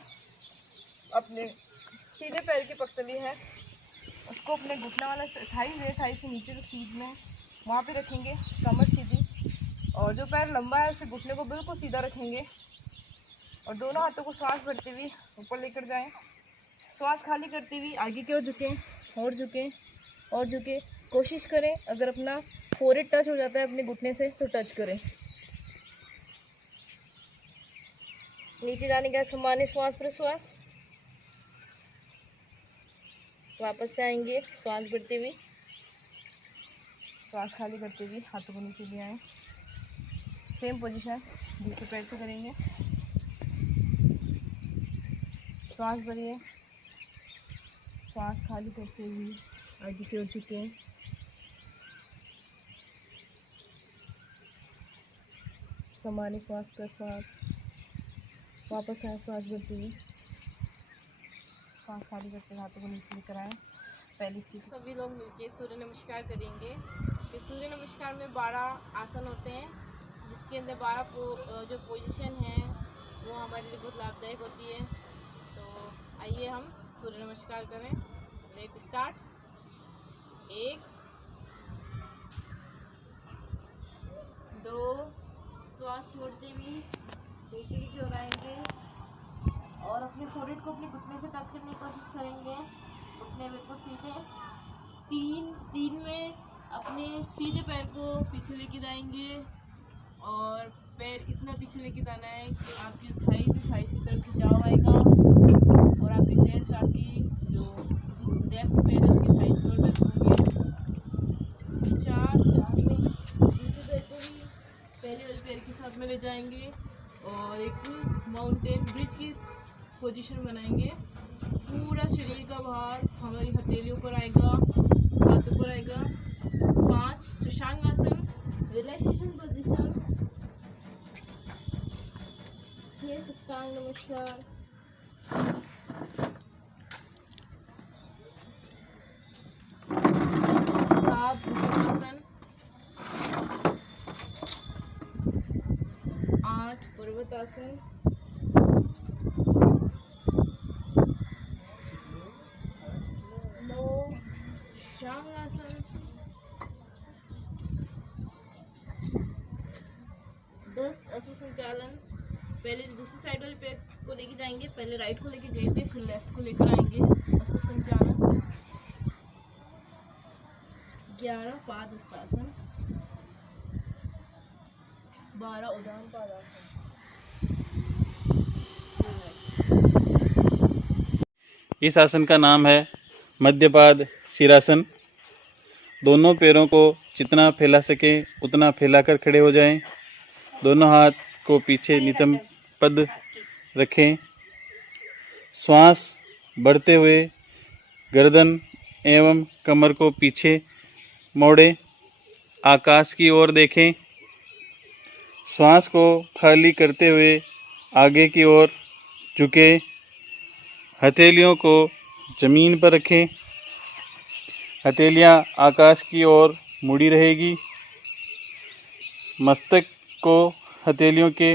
अपने सीधे पैर की पकतली है, उसको अपने घुटने वाला थाई है, थाई से नीचे जो सीध में वहाँ पे रखेंगे, कमर सीधी, और जो पैर लंबा है उसे घुटने को बिल्कुल सीधा रखेंगे और दोनों हाथों को श्वास भरते हुए ऊपर लेकर जाएं। श्वास खाली करते हुए आगे की ओर झुकें और झुकें और झुकें। कोशिश करें अगर अपना फोrehead टच हो जाता है अपने घुटने से तो टच करें। नीचे जाने का सामान्य श्वास प्रश्वास। वापस से आएंगे, श्वास भरते हुए, श्वास खाली करते हुए हाथों को नीचे ले आएं। सेम पोजीशन दूसरे पैर से करेंगे। श्वास भरिए, श्वास खाली करते हुए आगे की ओर झुकें। सामान्य श्वास प्रश्वास। वापस आए, श्वास भरते हुए, श्वास खाली करते हुए हाथों को नीचे लेकर आएं। पहली स्थिति। सभी लोग मिलके सूर्य नमस्कार करेंगे। तो सूर्य नमस्कार में 12 आसन होते हैं, जिसके अंदर 12 जो पोजीशन है वो हमारे लिए बहुत लाभदायक होती है। तो आइए हम सूर्य नमस्कार करें। Let start. 1 2, श्वास छोड़ते हुए नीचे की ओर आएंगे और अपने फोrehead को अपने घुटने से टच करने की कोशिश करेंगे, घुटने बिल्कुल सीधे। 3 में अपने सीधे पैर को पीछे लेके जाएंगे और पैर इतना पीछे लेके जाना है कि आपकी थाई से तरफ खिंचाव आएगा और आपकी चेस्ट, आपकी जो लेफ्ट पैर है उसकी थाई से टच होंगे। 4 में दूसरे पैर को भी पहले वाले पैर के साथ में ले जाएंगे और एक माउंटेन ब्रिज की पोजीशन बनाएंगे। पूरा शरीर का भार हमारी हथेलियों पर आएगा, हाथ ऊपर आएगा। 5 शशांकासन, रिलैक्सेशन पोजीशन। 6 साष्टांग नमस्कार। आसन, नो शांग आसन, 10 असु संचालन। पहले दूसरी साइड वाले पैर को लेके जाएंगे, पहले राइट को लेके गए थे, फिर लेफ्ट को लेकर आएंगे। असु संचालन। 11 पादहस्तासन, 12 उदान पादासन। इस आसन का नाम है मध्यपाद शीरासन। दोनों पैरों को जितना फैला सके उतना फैलाकर खड़े हो जाएं। दोनों हाथ को पीछे नितंब पद रखें। श्वास बढ़ते हुए गर्दन एवं कमर को पीछे मोड़ें। आकाश की ओर देखें। श्वास को खाली करते हुए आगे की ओर झुके। हथेलियों को जमीन पर रखें। हथेलियां आकाश की ओर मुड़ी रहेगी। मस्तक को हथेलियों के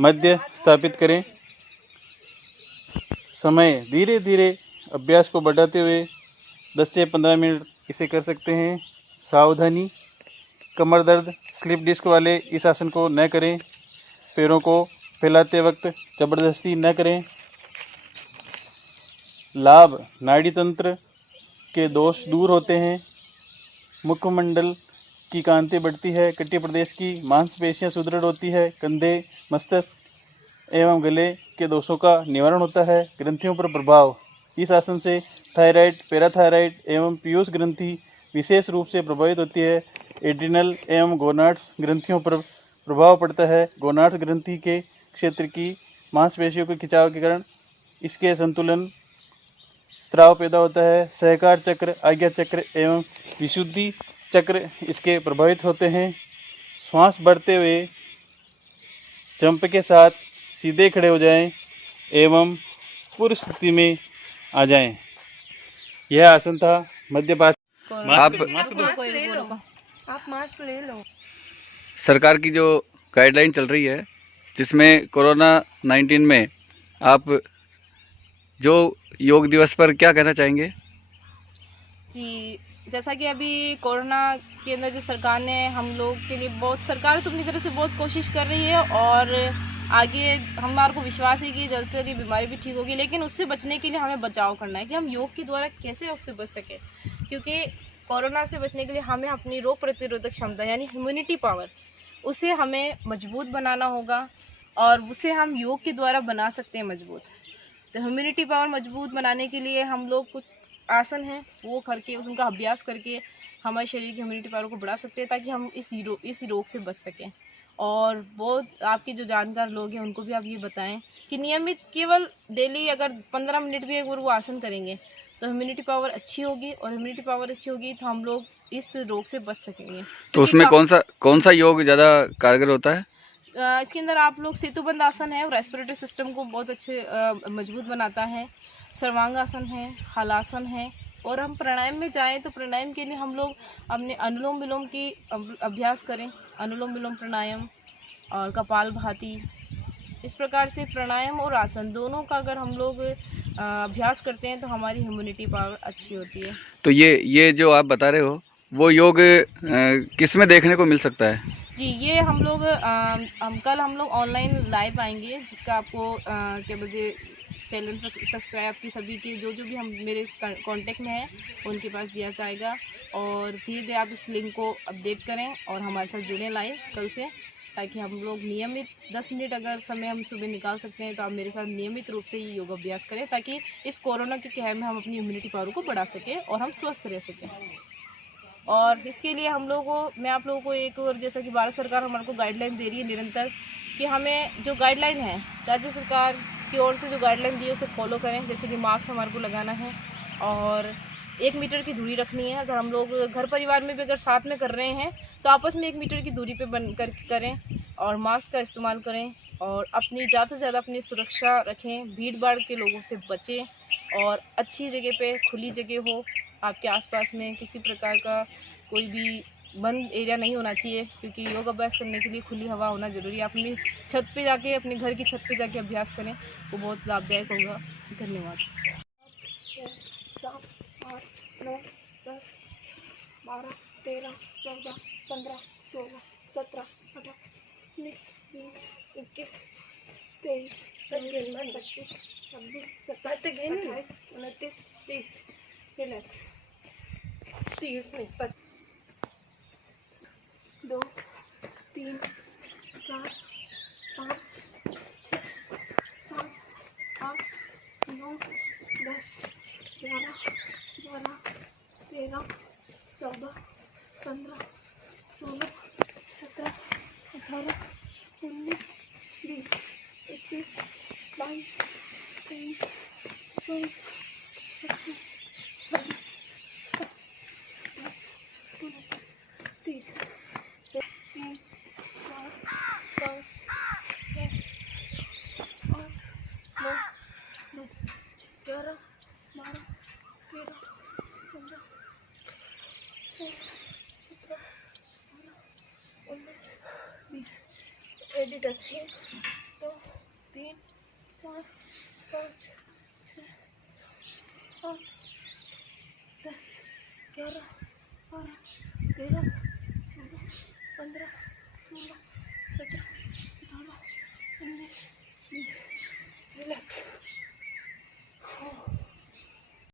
मध्य स्थापित करें। समय धीरे धीरे अभ्यास को बढ़ाते हुए 10 से 15 मिनट इसे कर सकते हैं। सावधानी, कमर दर्द, स्लिप डिस्क वाले इस आसन को न करें। पैरों को फैलाते वक्त जबरदस्ती न करें। लाभ, नाड़ी तंत्र के दोष दूर होते हैं। मुखमंडल की कांति बढ़ती है। कटी प्रदेश की मांसपेशियां सुदृढ़ होती है। कंधे, मस्तिष्क एवं गले के दोषों का निवारण होता है। ग्रंथियों पर प्रभाव, इस आसन से थायराइड, पैराथायराइड एवं पीयूष ग्रंथि विशेष रूप से प्रभावित होती है। एड्रिनल एवं गोनाड्स ग्रंथियों पर प्रभाव पड़ता है। गोनाड्स ग्रंथि के क्षेत्र की मांसपेशियों के खिंचाव के कारण इसके संतुलन स्त्राव पैदा होता है। सहकार चक्र, आज्ञा चक्र एवं विशुद्धि चक्र इसके प्रभावित होते हैं। श्वास बढ़ते हुए जंप के साथ सीधे खड़े हो जाएं एवं पूर्व स्थिति में आ जाएं। यह आसन था मध्यपाद। आप मास्क ले लो। सरकार की जो गाइडलाइन चल रही है जिसमें कोरोना 19 में आप जो योग दिवस पर क्या कहना चाहेंगे? जी, जैसा कि अभी कोरोना के अंदर जो सरकार ने हम लोग के लिए सरकार तो अपनी तरफ से बहुत कोशिश कर रही है और आगे हमारे को विश्वास है कि जल्द से जल्द बीमारी भी ठीक होगी। लेकिन उससे बचने के लिए हमें बचाव करना है कि हम योग के द्वारा कैसे उससे बच सकें, क्योंकि कोरोना से बचने के लिए हमें अपनी रोग प्रतिरोधक क्षमता यानी इम्यूनिटी पावर उसे हमें मजबूत बनाना होगा और उसे हम योग के द्वारा बना सकते हैं मजबूत। तो इम्यूनिटी पावर मजबूत बनाने के लिए हम लोग कुछ आसन हैं वो करके उनका अभ्यास करके हमारे शरीर की इम्यूनिटी पावर को बढ़ा सकते हैं ताकि हम इस रोग से बच सकें। और बहुत आपके जो जानकार लोग हैं उनको भी आप ये बताएं कि नियमित केवल डेली अगर 15 मिनट भी अगर वो आसन करेंगे तो इम्यूनिटी पावर अच्छी होगी और इम्यूनिटी पावर अच्छी होगी तो हम लोग इस रोग से बच सकेंगे। तो उसमें कौन सा योग ज़्यादा कारगर होता है? इसके अंदर आप लोग सेतुबंध आसन है, रेस्पिरेटरी सिस्टम को बहुत अच्छे मजबूत बनाता है। सर्वांगासन है, हलासन है। और हम प्राणायाम में जाएं तो प्राणायाम के लिए हम लोग अपने अनुलोम विलोम की अभ्यास करें। अनुलोम विलोम प्राणायाम और कपालभाति, इस प्रकार से प्राणायाम और आसन दोनों का अगर हम लोग अभ्यास करते हैं तो हमारी इम्यूनिटी पावर अच्छी होती है। तो ये जो आप बता रहे हो वो योग किस में देखने को मिल सकता है? जी, ये हम लोग कल हम लोग ऑनलाइन लाइव आएंगे जिसका आपको क्या बोलते चैनल सब्सक्राइब की सभी के जो भी हम मेरे कांटेक्ट में हैं उनके पास दिया जाएगा। और धीरे धीरे आप इस लिंक को अपडेट करें और हमारे साथ जुड़ें लाइव कल से, ताकि हम लोग नियमित 10 मिनट अगर समय हम सुबह निकाल सकते हैं तो आप मेरे साथ नियमित रूप से ये योग अभ्यास करें ताकि इस कोरोना के कहर में हम अपनी इम्यूनिटी पावर को बढ़ा सकें और हम स्वस्थ रह सकें। और इसके लिए मैं आप लोगों को एक और जैसा कि भारत सरकार हमारे को गाइडलाइन दे रही है निरंतर कि हमें जो गाइडलाइन है राज्य सरकार की ओर से जो गाइडलाइन दी है उसे फॉलो करें। जैसे कि मास्क हमारे को लगाना है और 1 मीटर की दूरी रखनी है। अगर हम लोग घर परिवार में भी अगर साथ में कर रहे हैं तो आपस में 1 मीटर की दूरी पे बन कर करें और मास्क का इस्तेमाल करें और अपनी ज़्यादा से ज़्यादा अपनी सुरक्षा रखें। भीड़ भाड़ के लोगों से बचें और अच्छी जगह पे खुली जगह हो आपके आसपास में किसी प्रकार का कोई भी बंद एरिया नहीं होना चाहिए, क्योंकि योग अभ्यास करने के लिए खुली हवा होना ज़रूरी है। आप अपनी छत पे जाके, अपने घर की छत पे जाके अभ्यास करें, वो बहुत लाभदायक होगा। धन्यवाद। 7, 8, 9, 10, 12, 13, 14, 15, 16, 17, 18, 19, 20, 21, 23, 24, 25, 26, 27, 28, 29, 30, रिलैक्स 30 नहीं 2, 3, 4, 5, 6, 7, 8, 9, 10, 11, 12, 13, 14, 15, 16, 17, 18, 19, 20, 21, 22, 23, 24, 25, 26, 30, 3, 4, 5, 6, 8, 9, 10, 11, 12, 13, 15, 16, 17, 18, 19, 20. एडिटर 1, 2, 3, 4, 5, 6, 8, 10, 11, 12, 13, 14, 15, 16, 17,